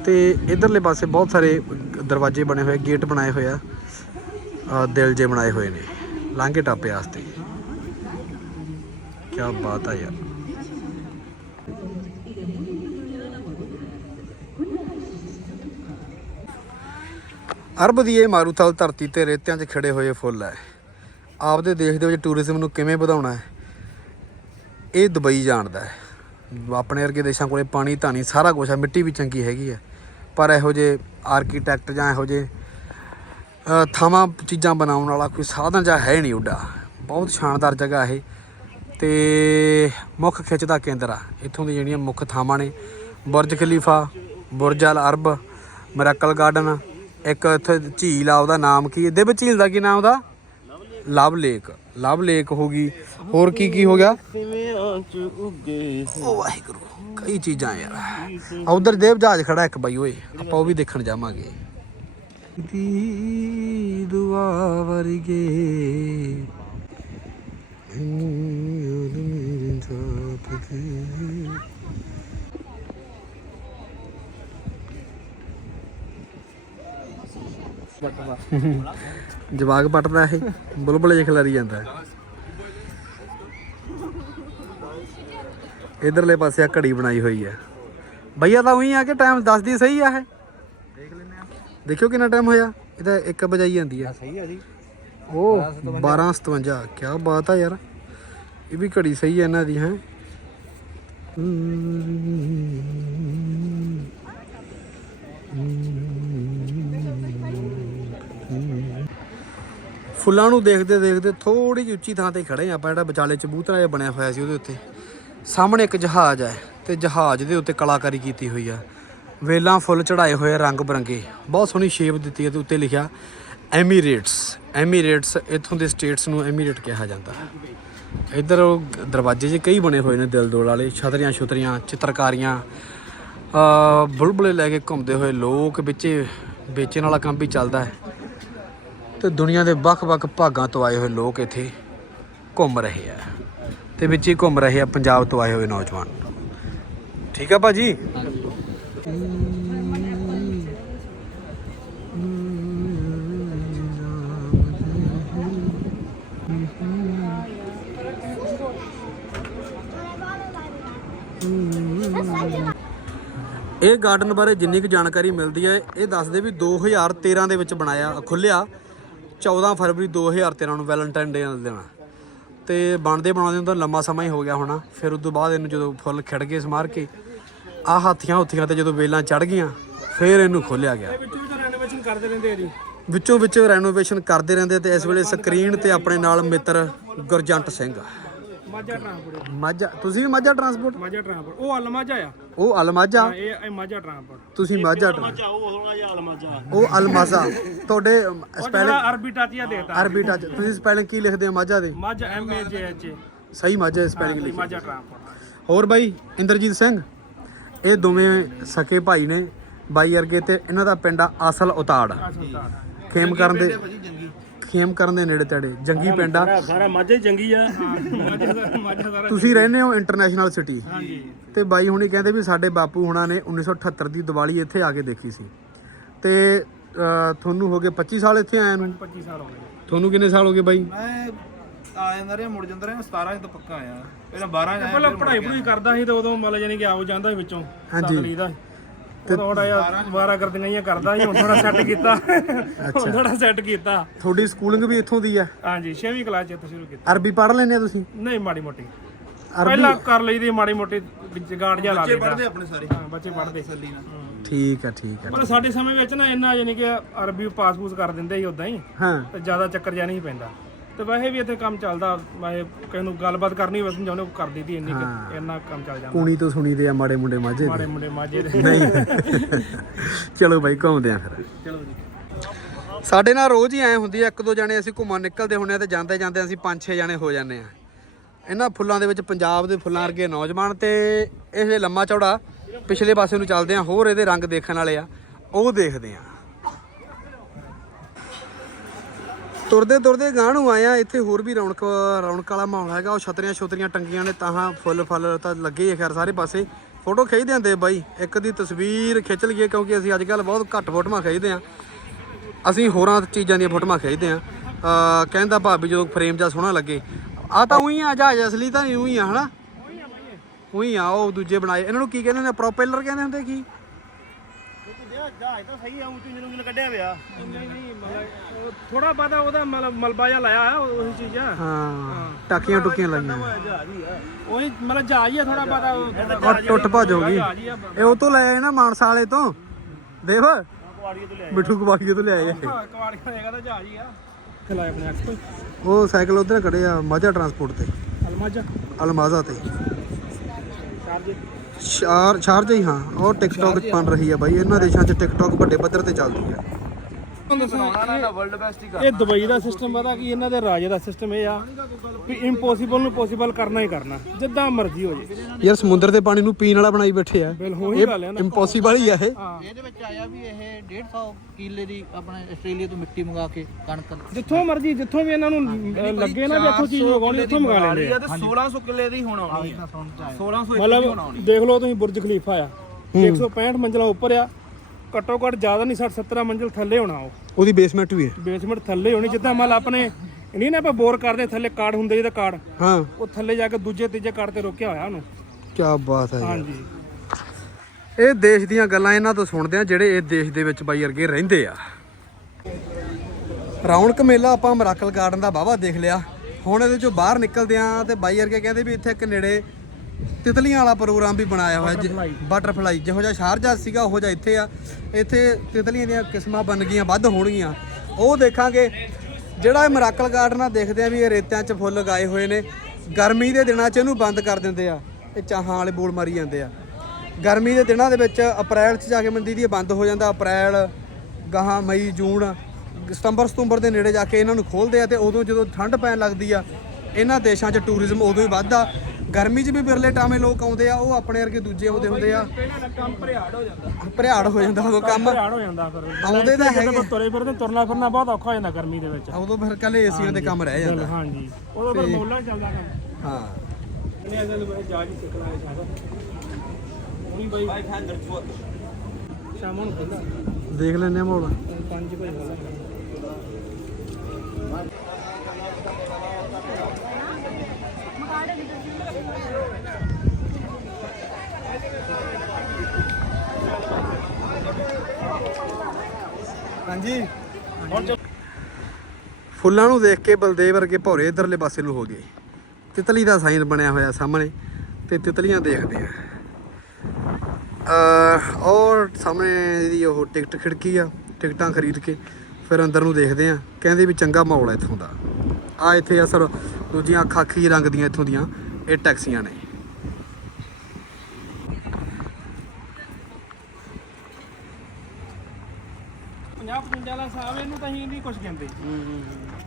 [SPEAKER 1] ਤੇ ਇਧਰਲੇ ਪਾਸੇ ਬਹੁਤ ਸਾਰੇ ਦਰਵਾਜ਼ੇ ਬਣੇ ਹੋਏ ਗੇਟ ਬਣਾਏ ਹੋਏ ਆ। ਦਿਲ ਜੇ ਬਣਾਏ ਹੋਏ ਨੇ। ਲਾਂਘੇ ਟਾਪੇ ਵਾਸਤੇ ਕੀ ਬਾਤ ਆ ਯਾਰ। ਅਰਬ ਦੀ ਇਹ ਮਾਰੂਥਲ ਧਰਤੀ ਤੇ ਰੇਤਿਆਂ 'ਚ ਖਿੜੇ ਹੋਏ ਫੁੱਲ ਹੈ ਆਪਦੇ ਦੇਸ਼ ਦੇ ਵਿੱਚ ਟੂਰਿਜ਼ਮ ਨੂੰ ਕਿਵੇਂ ਵਧਾਉਣਾ ਹੈ ਇਹ ਦੁਬਈ ਜਾਣਦਾ ਹੈ ਆਪਣੇ ਵਰਗੇ ਦੇਸ਼ਾਂ ਕੋਲੇ ਪਾਣੀ, ਧਾਣੀ, ਸਾਰਾ ਕੁਝ ਹੈ ਮਿੱਟੀ ਵੀ ਚੰਗੀ ਹੈਗੀ ਹੈ ਪਰ ਇਹੋ ਜੇ ਆਰਕੀਟੈਕਟ ਜਾਂ ਇਹੋ ਜੇ ਥਾਵਾਂ ਚੀਜ਼ਾਂ ਬਣਾਉਣ ਵਾਲਾ ਕੋਈ ਸਾਧਨ ਜਾਂ ਹੈ ਨਹੀਂ ਉੱਡਾ। ਬਹੁਤ ਸ਼ਾਨਦਾਰ ਜਗ੍ਹਾ ਇਹ। ਤੇ ਮੁੱਖ ਖਿੱਚ ਦਾ ਕੇਂਦਰ ਆ। ਇੱਥੋਂ ਦੀ ਜਿਹੜੀਆਂ ਮੁੱਖ ਥਾਵਾਂ ਨੇ Burj Khalifa Burj al Arab miracle garden ਇੱਕ ਇੱਥੇ ਝੀਲ ਆ ਉਹਦਾ ਨਾਮ ਕੀ ਹੈ? ਦੇਵ ਝੀਲ ਦਾ ਕੀ ਨਾਮ ਉਹਦਾ? ਲਵ ਲੇਕ। ਲਵ ਲੇਕ ਹੋ ਗਈ। ਹੋਰ ਕੀ ਕੀ ਹੋ ਗਿਆ? ਵਾਹਿਗੁਰੂ। ਕਈ ਚੀਜ਼ਾਂ ਯਾਰ। ਉਧਰ ਦੇਵ ਜਹਾਜ਼ ਖੜਾ ਇੱਕ ਬਾਈ ਓਏ ਆਪਾਂ ਉਹ ਵੀ ਦੇਖਣ ਜਾਵਾਂਗੇ। ਦੀ ਦੁਆ ਵਰਗੇ ਜਵਾਗ ਪਟਦਾ ਇਹ ਬੁਲਬੁਲ ਜਿਹਾ ਖਿਲਾਰੀ ਜਾਂਦਾ। ਇਧਰਲੇ ਪਾਸੇ ਆ ਘੜੀ ਬਣਾਈ ਹੋਈ ਹੈ ਭਈਆ ਤਾਂ ਉਹੀ ਆ ਕਿ ਟਾਈਮ ਦੱਸਦੀ ਸਹੀ ਆ ਇਹ।
[SPEAKER 3] ਦੇਖ ਲੈਨੇ ਆ।
[SPEAKER 1] ਦੇਖਿਓ ਕਿੰਨਾ ਟਾਈਮ ਹੋਇਆ ਇਹ ਤਾਂ 1 ਵਜਾਈ ਜਾਂਦੀ ਆ।
[SPEAKER 3] ਸਹੀ ਆ ਜੀ।
[SPEAKER 1] ਉਹ 12:57 ਕੀ ਬਾਤ ਆ ਯਾਰ। ਇਹ ਵੀ ਘੜੀ ਸਹੀ ਹੈ ਇਹਨਾਂ ਦੀ ਹੈ। ਫੁੱਲਾਂ ਨੂੰ ਦੇਖਦੇ ਦੇਖਦੇ ਥੋੜੀ ਜਿਹੀ ਉੱਚੀ ਥਾਂ ਤੇ ਖੜੇ ਆਪਾਂ ਜਿਹੜਾ ਵਿਚਾਲੇ ਚਬੂਤਰਾ ਜਿਹਾ ਬਣਿਆ ਹੋਇਆ ਸੀ ਉਹਦੇ ਉੱਤੇ। ਸਾਹਮਣੇ ਇੱਕ ਜਹਾਜ਼ ਹੈ ਤੇ ਜਹਾਜ਼ ਦੇ ਉੱਤੇ ਕਲਾਕਾਰੀ ਕੀਤੀ ਹੋਈ ਆ। ਵੇਲਾਂ ਫੁੱਲ ਚੜਾਏ ਹੋਏ ਰੰਗ ਬਰੰਗੇ। ਬਹੁਤ ਸੋਹਣੀ ਸ਼ੇਪ ਦਿੱਤੀ ਹੈ ਤੇ ਉੱਤੇ ਲਿਖਿਆ, ਐਮੀਰੇਟਸ। ਐਮੀਰੇਟਸ ਇੱਥੋਂ ਦੇ ਸਟੇਟਸ ਨੂੰ ਐਮੀਰੇਟ ਕਿਹਾ ਜਾਂਦਾ। ਇੱਧਰ ਉਹ ਦਰਵਾਜ਼ੇ 'ਚ ਕਈ ਬਣੇ ਹੋਏ ਨੇ ਦਿਲ ਦੋਲ ਵਾਲੇ, ਛਤਰੀਆਂ ਛੁਤਰੀਆਂ, ਚਿੱਤਰਕਾਰੀਆਂ। ਅ ਬੁਲਬੁਲੇ ਲੈ ਕੇ ਘੁੰਮਦੇ ਹੋਏ ਲੋਕ ਵਿੱਚ, ਵੇਚਣ ਵਾਲਾ ਕੰਮ ਵੀ ਚੱਲਦਾ ਹੈ। ਤੇ ਦੁਨੀਆ ਦੇ ਵੱਖ-ਵੱਖ ਭਾਗਾਂ ਤੋਂ ਆਏ ਹੋਏ ਲੋਕ ਇੱਥੇ ਘੁੰਮ ਰਹੇ ਆ। ਤੇ ਵਿੱਚ ਹੀ ਘੁੰਮ ਰਹੇ ਆ ਪੰਜਾਬ ਤੋਂ ਆਏ ਹੋਏ ਨੌਜਵਾਨ। ਠੀਕ ਆ ਭਾਜੀ? ਇਹ ਗਾਰਡਨ ਬਾਰੇ ਜਿੰਨੀ ਕੁ ਜਾਣਕਾਰੀ ਮਿਲਦੀ ਹੈ, ਇਹ ਦੱਸਦੇ ਵੀ 2013 ਦੇ ਵਿੱਚ ਬਣਾਇਆ ਖੁੱਲਿਆ 14 ਫਰਵਰੀ 2013 ਨੂੰ ਵੈਲੈਂਟਾਈਨ ਡੇ ਦਾ ਦਿਨ ਤੇ ਬਣਦੇ ਬਣਾਉਂਦੇ ਨੂੰ ਤਾਂ ਲੰਮਾ ਸਮਾਂ ਹੀ ਹੋ ਗਿਆ ਹੋਣਾ। ਫਿਰ ਉਸ ਤੋਂ ਬਾਅਦ ਇਹਨੂੰ ਜਦੋਂ ਫੁੱਲ ਖਿੜ ਗਏ ਸਮਾਰ ਕੇ ਆ ਹਾਥੀਆਂ ਹੁੱਥੀਆਂ ਤੇ ਜਦੋਂ ਵੇਲਾਂ ਚੜ ਗਈਆਂ ਫਿਰ ਇਹਨੂੰ ਖੋਲਿਆ ਗਿਆ।
[SPEAKER 2] ਰੈਨੋਵੇਸ਼ਨ ਕਰਦੇ ਰਹਿੰਦੇ ਆ ਜੀ।
[SPEAKER 1] ਵਿੱਚੋਂ ਵਿੱਚ ਰੈਨੋਵੇਸ਼ਨ ਕਰਦੇ ਰਹਿੰਦੇ ਤੇ ਇਸ ਵੇਲੇ ਸਕਰੀਨ ਤੇ ਆਪਣੇ ਨਾਲ ਮਿੱਤਰ ਗੁਰਜੰਟ ਸਿੰਘ
[SPEAKER 2] ਮਾਝਾ ਟਰਾਂਸਪੋਰਟ
[SPEAKER 1] ਮਾਝਾ ਤੁਸੀਂ ਵੀ ਮਾਝਾ ਟਰਾਂਸਪੋਰਟ?
[SPEAKER 2] ਮਾਝਾ ਟਰਾਂਸਪੋਰਟ। ਉਹ ਅਲ ਮਾਝਾ ਆ।
[SPEAKER 1] ਉਹ ਅਲਮਾਝਾ?
[SPEAKER 2] ਇਹ ਇਹ ਮਾਝਾ ਟਰਾਂਸਪੋਰਟ।
[SPEAKER 1] ਤੁਸੀਂ ਮਾਝਾ ਟਰਾਂ-
[SPEAKER 2] ਉਹ ਥੋੜਾ ਜਿਹਾ ਅਲ ਮਾਝਾ
[SPEAKER 1] ਉਹ ਅਲਮਾਜ਼ਾ ਤੁਹਾਡੇ
[SPEAKER 2] ਉਹ
[SPEAKER 1] ਸਪੈਲਿੰਗ
[SPEAKER 2] ਜਿਹੜਾ ਅਰਬੀ ਟਾਚੀਆ ਦੇਤਾ।
[SPEAKER 1] ਅਰਬੀ ਟੱਚ ਤੁਸੀਂ ਸਪੈਲਿੰਗ ਕੀ ਲਿਖਦੇ ਹੋ ਮਾਝਾ ਦੇ?
[SPEAKER 2] ਮਾਝਾ ਐਮ ਏ ਜੇ ਐਚ
[SPEAKER 1] ਸਹੀ ਮਾਝਾ ਸਪੈਲਿੰਗ ਲਿਖੀ।
[SPEAKER 2] ਮਾਝਾ ਟਰਾਂਸਪੋਰਟ।
[SPEAKER 1] ਹੋਰ ਬਾਈ ਇੰਦਰਜੀਤ ਸਿੰਘ ਇਹ ਦੋਵੇਂ ਸਕੇ ਭਾਈ ਨੇ। ਬਾਈ ਵਰਗੇ ਤੇ ਇਹਨਾਂ ਦਾ ਪਿੰਡ ਆ ਅਸਲ ਉਤਾੜ। ਖੇਮ ਕਰਨ ਦੇ
[SPEAKER 3] ਜੰਗੀ
[SPEAKER 1] ਖੇਮ ਕਰਨ ਦੇ ਨੇੜੇ ਤੇੜੇ ਜੰਗੀ ਪਿੰਡ। ਆ
[SPEAKER 2] ਸਾਰਾ ਸਾਰਾ ਮਾਝਾ ਹੀ ਚੰਗੀ ਆ। ਮਾਝਾ ਸਾਰਾ
[SPEAKER 1] ਤੁਸੀਂ ਰਹਿੰਦੇ ਹੋ ਇੰਟਰਨੈਸ਼ਨਲ ਸਿਟੀ
[SPEAKER 2] ਹਾਂਜੀ।
[SPEAKER 1] ਤੇ ਬਾਈ ਹੁਣੀ ਕਹਿੰਦੇ ਵੀ ਸਾਡੇ ਬਾਪੂ ਹੁਣਾਂ ਨੇ 1978 ਦੀ ਦੀਵਾਲੀ ਇੱਥੇ ਆ ਕੇ ਦੇਖੀ ਸੀ। ਤੇ ਅਹ, ਤੁਹਾਨੂੰ ਹੋ ਗਏ 25 ਸਾਲ ਇੱਥੇ ਆਇਆ ਨੂੰ?
[SPEAKER 2] 25 ਸਾਲ ਹੋ ਗਏ।
[SPEAKER 1] ਤੁਹਾਨੂੰ ਕਿੰਨੇ ਸਾਲ ਹੋ ਗਏ ਬਾਈ?
[SPEAKER 3] ਮੈਂ ਆ ਜਾਂਦਾ ਰਿਹਾ ਮੁੜ ਜਾਂਦਾ ਰਿਹਾ 17 ਤੋਂ ਪੱਕਾ ਆਇਆ। ਪਹਿਲਾਂ 12 ਚ
[SPEAKER 2] ਪਹਿਲਾਂ ਪੜ੍ਹਾਈ ਪੜ੍ਹਾਈ ਕਰਦਾ ਸੀ ਤੇ ਉਦੋਂ ਮਤਲਬ ਜਾਨੀ ਕਿ ਆਉ ਜਾਂਦਾ ਸੀ ਵਿੱਚੋਂ
[SPEAKER 1] ਹਾਂਜੀ।
[SPEAKER 2] ਥੋੜਾ ਜਿਹਾ ਵਾਰਾ ਕਰਦੀਆਂ ਹੀ ਕਰਦਾ ਸੀ ਹੁਣ ਥੋੜਾ ਸੈੱਟ ਕੀਤਾ। ਹੁਣ ਥੋੜਾ ਸੈੱਟ ਕੀਤਾ।
[SPEAKER 1] ਤੁਹਾਡੀ ਸਕੂਲਿੰਗ ਵੀ ਇੱਥੋਂ ਦੀ ਆ?
[SPEAKER 2] ਹਾਂਜੀ 6ਵੀਂ ਕਲਾਸ ਚ ਇੱਥੇ ਸ਼ੁਰੂ ਕੀਤਾ।
[SPEAKER 1] ਅਰਬੀ ਪੜ੍ਹ ਲੈਂਦੇ ਆ ਤੁਸੀਂ?
[SPEAKER 2] ਨਹੀਂ ਮਾੜੀ ਮੋਟੀ।
[SPEAKER 1] ਅਰਬੀ
[SPEAKER 2] ਪਹਿਲਾਂ ਕਰ ਲਈਦੀ ਮਾੜੀ ਮੋਟੀ ਗਾੜ ਜਿਹਾ ਲਾ
[SPEAKER 3] ਬੱਚੇ
[SPEAKER 2] ਲਈਦਾ।
[SPEAKER 3] ਪੜ੍ਹਦੇ ਆਪਣੇ ਸਾਰੇ।
[SPEAKER 2] ਹਾਂ ਬੱਚੇ ਪੜ੍ਹਦੇ।
[SPEAKER 3] ਤਸੱਲੀ ਨਾਲ।
[SPEAKER 1] ਠੀਕ ਆ ਠੀਕ ਆ।
[SPEAKER 2] ਪਰ ਸਾਡੇ ਸਮੇਂ ਵਿੱਚ ਨਾ ਇੰਨਾ ਯਾਨੀ ਕਿ ਅਰਬੀ ਪਾਸ-ਪੂਸ ਕਰ ਦਿੰਦੇ ਸੀ ਉਦਾਂ ਹੀ।
[SPEAKER 1] ਹਾਂ।
[SPEAKER 2] ਤੇ ਜ਼ਿਆਦਾ ਚੱਕਰ ਜਿਹਾ ਨਹੀਂ ਪੈਂਦਾ। ਤੇ ਵੈਸੇ ਵੀ ਇੱਥੇ ਕੰਮ ਚੱਲਦਾ ਵੈਸੇ ਕਿਸੇ ਨੂੰ ਗੱਲਬਾਤ ਕਰਨੀ ਹੋਵੇ ਸਮਝਾਉਣੇ ਉਹ ਕਰ ਦਿੱਤੀ ਇੰਨੀ ਕੁ- ਇੰਨਾ ਕੰਮ ਚੱਲ ਜਾਂਦਾ।
[SPEAKER 1] ਕੂਣੀ ਤੋਂ ਸੁਣੀ ਦੇ ਆ ਮਾੜੇ ਮੁੰਡੇ ਮਾਝੇ ਦੇ।
[SPEAKER 2] ਮਾੜੇ ਮੁੰਡੇ ਮਾਝੇ ਦੇ।
[SPEAKER 1] ਨਹੀਂ। ਚਲੋ ਬਾਈ ਘੁੰਮਦੇ ਆ ਫਿਰ।
[SPEAKER 2] ਚਲੋ ਜੀ।
[SPEAKER 1] ਸਾਡੇ ਨਾਲ ਰੋਜ਼ ਹੀ ਐ ਹੁੰਦੀ ਆ ਇੱਕ ਦੋ ਜਣੇ ਅਸੀਂ ਘੁੰਮਣ ਨਿਕਲਦੇ ਹੁੰਨੇ ਆ ਤੇ ਜਾਂਦੇ ਜਾਂਦੇ ਅਸੀਂ ਪੰਜ ਛੇ ਜਣੇ ਹੋ ਜਾਂਦੇ ਆ। ਇਹਨਾਂ ਫੁੱਲਾਂ ਦੇ ਵਿੱਚ ਪੰਜਾਬ ਦੇ ਫੁੱਲਾਂ ਵਰਗੇ ਨੌਜਵਾਨ ਤੇ ਇਹ ਲੰਮਾ ਚੌੜਾ ਪਿਛਲੇ ਪਾਸੇ ਨੂੰ ਚੱਲਦੇ ਆ ਹੋਰ ਇਹਦੇ ਰੰਗ ਦੇਖਣ ਵਾਲੇ ਆ ਉਹ ਦੇਖਦੇ ਆ। ਤੁਰਦੇ ਤੁਰਦੇ ਗਾਂ ਨੂੰ ਆਇਆ ਇੱਥੇ ਹੋਰ ਵੀ ਰੌਣਕ ਰੌਣਕ ਵਾਲਾ ਮਾਹੌਲ ਹੈਗਾ। ਉਹ ਛਤਰੀਆਂ ਛਤਰੀਆਂ ਟੰਗੀਆਂ ਨੇ ਤਾਹਾਂ ਫੁੱਲ ਫਲ ਤਾਂ ਲੱਗੇ ਹੀ ਆ ਖੈਰ ਸਾਰੇ ਪਾਸੇ। ਫੋਟੋ ਖਿੱਚਦੇ ਹੁੰਦੇ ਬਾਈ ਇੱਕ ਦੀ ਤਸਵੀਰ ਖਿੱਚ ਲਈਏ ਕਿਉਂਕਿ ਅਸੀਂ ਅੱਜ ਕੱਲ ਬਹੁਤ ਘੱਟ ਫੋਟੋਆਂ ਖਿੱਚਦੇ ਆ ਅਸੀਂ ਹੋਰਾਂ ਚੀਜ਼ਾਂ ਦੀਆਂ ਫੋਟੋਆਂ ਖਿੱਚਦੇ ਆ ਕਹਿੰਦਾ ਭਾਬੀ ਜਦੋਂ ਫਰੇਮ ਜਾਂ ਸੋਹਣਾ ਲੱਗੇ। ਆ ਤਾਂ ਉਹੀ ਆ ਜਹਾਜ਼ ਅਸਲੀ ਤਾਂ ਉਹੀ ਆ ਹਨਾ? ਉਹੀ ਆ ਉਹ ਦੂਜੇ ਬਣਾਏ। ਇਹਨਾਂ ਨੂੰ ਕੀ ਕਹਿੰਦੇ ਨੇ ਪ੍ਰੋਪੇਲਰ ਕਹਿੰਦੇ ਹੁੰਦੇ ਕੀ?
[SPEAKER 4] ਜਹਾਜ਼ ਤਾਂ ਸਹੀ ਆ ਉੱਚੂ ਜਿਹਨੂੰ ਕੱਢਿਆ ਪਿਆ।
[SPEAKER 2] ਨਹੀਂ ਨਹੀਂ ਥੋੜਾ ਬਾਦਾ ਉਹਦਾ ਮਤਲਬ ਮਲਬਾ ਜਿਹਾ ਲਾਇਆ ਆ ਉਹੀ ਚੀਜ਼। ਆ
[SPEAKER 1] ਹਾਂ। ਟਾਕੀਆਂ ਟੁਕੀਆਂ ਲਾਈਆਂ।
[SPEAKER 2] ਉਹੀ ਮਤਲਬ ਜਹਾਜ਼ ਹੀ ਆ ਥੋੜਾ ਬਾਦਾ
[SPEAKER 1] ਔਰ ਟੁੱਟ ਭੱਜ ਹੋ ਗਈ।
[SPEAKER 2] ਜਹਾਜ਼ ਹੀ ਆ
[SPEAKER 1] ਇਹ ਉਹ ਤੋਂ ਲੈ ਆਏ ਨਾ ਮਾਨਸਾ ਵਾਲੇ ਤੋਂ। ਦੇਵ ਮਿੱਠੂ ਕਬਾੜੀਏ ਤੋਂ ਲੈ ਆਏ
[SPEAKER 2] ਕਵਾੜੀਆਂ ਦੇਗਾ ਤਾਂ ਜਹਾਜ਼ ਹੀ ਆ। ਖਲਾਏ ਆਪਣੇ ਅੱਖ ਤੋਂ।
[SPEAKER 1] ਉਹ ਸਾਈਕਲ ਉਧਰ ਖੜੇ ਆ ਮਾਝਾ ਟਰਾਂਸਪੋਰਟ ਤੇ।
[SPEAKER 2] ਅਲਮਾਜਾ।
[SPEAKER 1] ਅਲਮਾਜ਼ਾ ਤੇ।
[SPEAKER 2] ਚਾਰਜ
[SPEAKER 1] ਸ਼ਾਰ ਸ਼ਾਰਜਾ ਹੀ ਹਾਂ। ਉਹ ਟਿਕਟੌਕ ਬਣ ਰਹੀ ਆ ਬਾਈ। ਇਹਨਾਂ ਦੇਸ਼ਾਂ 'ਚ ਟਿਕਟੌਕ ਵੱਡੇ ਪੱਧਰ ਤੇ ਚੱਲਦੀ ਆ।
[SPEAKER 2] ਇਹ ਦੁਬਈ ਦਾ ਸਿਸਟਮ ਪਤਾ ਕੀ ਇਹਨਾਂ ਦੇ ਰਾਜੇ ਦਾ ਸਿਸਟਮ ਇਹ ਆ ਵੀ ਇੰਪੋਸੀਬਲ ਨੂੰ ਪੋਸੀਬਲ ਕਰਨਾ ਹੀ ਕਰਨਾ ਜਿੱਦਾਂ ਮਰਜ਼ੀ ਹੋ ਜੇ।
[SPEAKER 1] ਯਾਰ ਸਮੁੰਦਰ ਦੇ ਪਾਣੀ ਨੂੰ ਪੀਣ ਵਾਲਾ ਬਣਾਈ ਬੈਠੇ ਆ।
[SPEAKER 2] ਬਿਲ ਉਹੀ ਗੱਲ ਹੈ ਨਾ।
[SPEAKER 1] ਇੰਪੋਸੀਬਲ ਹੀ ਆ ਇਹ।
[SPEAKER 3] ਇਹਦੇ ਵਿੱਚ ਆਇਆ ਵੀ ਇਹ 150 ਕਿੱਲੇ ਦੀ ਆਪਣੇ ਆਸਟ੍ਰੇਲੀਆ ਤੋਂ ਮਿੱਟੀ ਮੰਗਾ ਕੇ ਕਣਕ।
[SPEAKER 2] ਜਿੱਥੋਂ ਮਰਜ਼ੀ ਜਿੱਥੋਂ ਵੀ ਇਹਨਾਂ ਨੂੰ ਲੱਗੇ ਨਾ ਵੀ ਇੱਥੋਂ ਚੀਜ਼ ਮੰਗਾਉਣੀ ਉੱਥੋਂ ਮੰਗਾ ਲੈਂਦੇ ਆ
[SPEAKER 4] ਤੇ 1600 ਕਿੱਲੇ ਦੀ ਹੁਣ ਆਉਣੀ ਆ। 1600
[SPEAKER 2] ਮਤਲਬ ਦੇਖ ਲਓ ਤੁਸੀਂ ਬੁਰਜ ਖਲੀਫਾ ਆ। 165 ਮੰਜ਼ਲਾ ਉੱਪਰ ਆ ਘੱਟੋ ਘੱਟ ਜ਼ਿਆਦਾ ਨਹੀਂ 60 17 ਮੰਜ਼ਲ ਥੱਲੇ ਹੋਣਾ ਉਹ।
[SPEAKER 1] ਉਹਦੀ ਬੇਸਮੈਂਟ ਵੀ ਹੈ।
[SPEAKER 2] ਬੇਸਮੈਂਟ ਥੱਲੇ ਹੋਣੀ ਜਿੱਦਾਂ ਮੰਨ ਲਾ ਆਪਣੇ ਨਹੀਂ ਨਾ ਆਪਾਂ ਬੋਰ ਕਰਦੇ ਥੱਲੇ ਕਾਰਡ ਹੁੰਦੇ ਜਿਹਦਾ ਕਾਰਡ।
[SPEAKER 1] ਹਾਂ।
[SPEAKER 2] ਉਹ ਥੱਲੇ ਜਾ ਕੇ ਦੂਜੇ ਤੀਜੇ ਕਾਰਡ ਤੇ ਰੋਕਿਆ ਹੋਇਆ ਉਹਨੂੰ।
[SPEAKER 1] ਕੀ ਬਾਤ ਹੈ ਯਾਰ
[SPEAKER 2] ਹਾਂਜੀ।
[SPEAKER 1] ਇਹ ਦੇਸ਼ ਦੀਆਂ ਗੱਲਾਂ ਇਹਨਾਂ ਤੋਂ ਸੁਣਦੇ ਆ ਜਿਹੜੇ ਇਹ ਦੇਸ਼ ਦੇ ਵਿੱਚ ਬਾਈ ਵਰਗੇ ਰਹਿੰਦੇ ਆ। ਰੌਣਕ ਮੇਲਾ ਆਪਾਂ ਮਰਾਕਲ ਗਾਰਡਨ ਦਾ ਵਾਹਵਾ ਦੇਖ ਲਿਆ। ਹੁਣ ਇਹਦੇ ਚੋਂ ਬਾਹਰ ਨਿਕਲਦੇ ਆ ਤੇ ਬਾਈ ਵਰਗੇ ਕਹਿੰਦੇ ਵੀ ਇੱਥੇ ਇੱਕ ਨੇੜੇ ਤਿਤਲੀਆਂ ਵਾਲਾ ਪ੍ਰੋਗਰਾਮ ਵੀ ਬਣਾਇਆ ਹੋਇਆ ਬਟਰਫਲਾਈ ਜਿਹੋ ਜਿਹਾ ਸ਼ਾਰਜਾ ਸੀਗਾ ਉਹੋ ਜਿਹਾ ਇੱਥੇ ਆ। ਇੱਥੇ ਤਿਤਲੀਆਂ ਦੀਆਂ ਕਿਸਮਾਂ ਬਣ ਗਈਆਂ ਵੱਧ ਹੋਣਗੀਆਂ। ਉਹ ਦੇਖਾਂਗੇ ਜਿਹੜਾ ਇਹ ਮਰਾਕਲ ਗਾਰਡਨ ਆ ਦੇਖਦੇ ਆ ਵੀ ਇਹ ਰੇਤਿਆਂ 'ਚ ਫੁੱਲ ਲਗਾਏ ਹੋਏ ਨੇ। ਗਰਮੀ ਦੇ ਦਿਨਾਂ 'ਚ ਇਹਨੂੰ ਬੰਦ ਕਰ ਦਿੰਦੇ ਆ। ਇਹ ਚਾਹਾਂ ਵਾਲੇ ਬੋਲ ਮਾਰੀ ਜਾਂਦੇ ਆ। ਗਰਮੀ ਦੇ ਦਿਨਾਂ ਦੇ ਵਿੱਚ ਅਪ੍ਰੈਲ 'ਚ ਜਾ ਕੇ ਮੰਦੀ ਦੀ ਇਹ ਬੰਦ ਹੋ ਜਾਂਦਾ। ਅਪ੍ਰੈਲ ਗਾਹਾਂ ਮਈ ਜੂਨ ਸਤੰਬਰ ਸਤੰਬਰ ਦੇ ਨੇੜੇ ਜਾ ਕੇ ਇਹਨਾਂ ਨੂੰ ਖੋਲਦੇ ਆ ਤੇ ਉਦੋਂ ਜਦੋਂ ਠੰਡ ਪੈਣ ਲੱਗਦੀ ਆ ਇਹਨਾਂ ਦੇਸ਼ਾਂ 'ਚ ਟੂਰਿਜ਼ਮ ਉਦੋਂ ਹੀ ਵੱਧਦਾ। ਗਰਮੀ 'ਚ ਵੀ ਬਿਰਲੇ ਟਾਵੇਂ ਲੋਕ ਆਉਂਦੇ ਆ ਉਹ ਆਪਣੇ ਵਰਗੇ ਦੂਜੇ ਆਉਂਦੇ ਹੁੰਦੇ ਆ।
[SPEAKER 2] ਪਹਿਲਾਂ ਦਾ ਕੰਮ ਭਰਿਆੜ ਹੋ ਜਾਂਦਾ।
[SPEAKER 1] ਭਰਿਆੜ ਹੋ ਜਾਂਦਾ ਉਦੋਂ ਕੰਮ।
[SPEAKER 2] ਭਰਿਆੜ ਹੋ ਜਾਂਦਾ ਫਿਰ।
[SPEAKER 1] ਆਉਂਦੇ ਤਾਂ ਹੈਗੇ
[SPEAKER 2] ਜਦੋਂ ਤੁਰੇ ਫਿਰਦੇ ਤੁਰਨਾ ਫਿਰਨਾ ਬਹੁਤ ਔਖਾ ਹੋ ਜਾਂਦਾ ਗਰਮੀ ਦੇ ਵਿੱਚ।
[SPEAKER 1] ਉਦੋਂ ਫਿਰ ਕੱਲੇ ਏਸੀਆਂ ਦੇ ਕੰਮ ਰਹਿ ਜਾਂਦਾ।
[SPEAKER 2] ਹਾਂਜੀ। ਉਦੋਂ ਫਿਰ ਮੋਲਾਂ ਚੱਲਦਾ ਕੰਮ।
[SPEAKER 1] ਹਾਂ।
[SPEAKER 2] ਇਹਨੇ ਅਸਲ ਵਿੱਚ ਜਾਜ ਹੀ ਸਿੱਖਣਾ ਹੈ ਸਾਰਾ ਉਹਨੀ ਬਾਈ 500 ਫੁੱਟ ਸ਼ਾਮ ਨੂੰ ਖੁੱਲਦਾ
[SPEAKER 1] ਦੇਖ ਲੈਂਦੇ ਆ ਮਾਹੌਲ
[SPEAKER 2] 5 ਵਜੇ ਖੁੱਲਦਾ
[SPEAKER 1] ਹਾਂਜੀ। ਫੁੱਲਾਂ ਨੂੰ ਦੇਖ ਕੇ ਬਲਦੇਵ ਵਰਗੇ ਭੌਰੇ ਇਧਰਲੇ ਪਾਸੇ ਨੂੰ ਹੋ ਗਏ। ਤਿਤਲੀ ਦਾ ਸਾਈਨ ਬਣਿਆ ਹੋਇਆ ਸਾਹਮਣੇ ਤੇ ਤਿਤਲੀਆਂ ਦੇਖਦੇ ਆ। ਅ ਔਰ ਸਾਹਮਣੇ ਇਹਦੀ ਉਹ ਟਿਕਟ ਖਿੜਕੀ ਆ, ਟਿਕਟਾਂ ਖਰੀਦ ਕੇ ਫਿਰ ਅੰਦਰ ਨੂੰ ਦੇਖਦੇ ਆ। ਕਹਿੰਦੇ ਵੀ ਚੰਗਾ ਮਾਹੌਲ ਆ ਇੱਥੋਂ ਦਾ। ਆ ਇੱਥੇ ਅਸਰ ਦੂਜੀਆਂ ਖਾਕੀ ਰੰਗ ਦੀਆਂ ਇੱਥੋਂ ਦੀਆਂ, ਇਹ ਟੈਕਸੀਆਂ ਨੇ
[SPEAKER 2] ਪੰਜਾਬ 55 ਵਾਲਾ ਸਾਹਿਬ ਇਹਨੂੰ ਤਾਂ ਅਸੀਂ ਨਹੀਂ ਕੁਝ ਕਹਿੰਦੇ।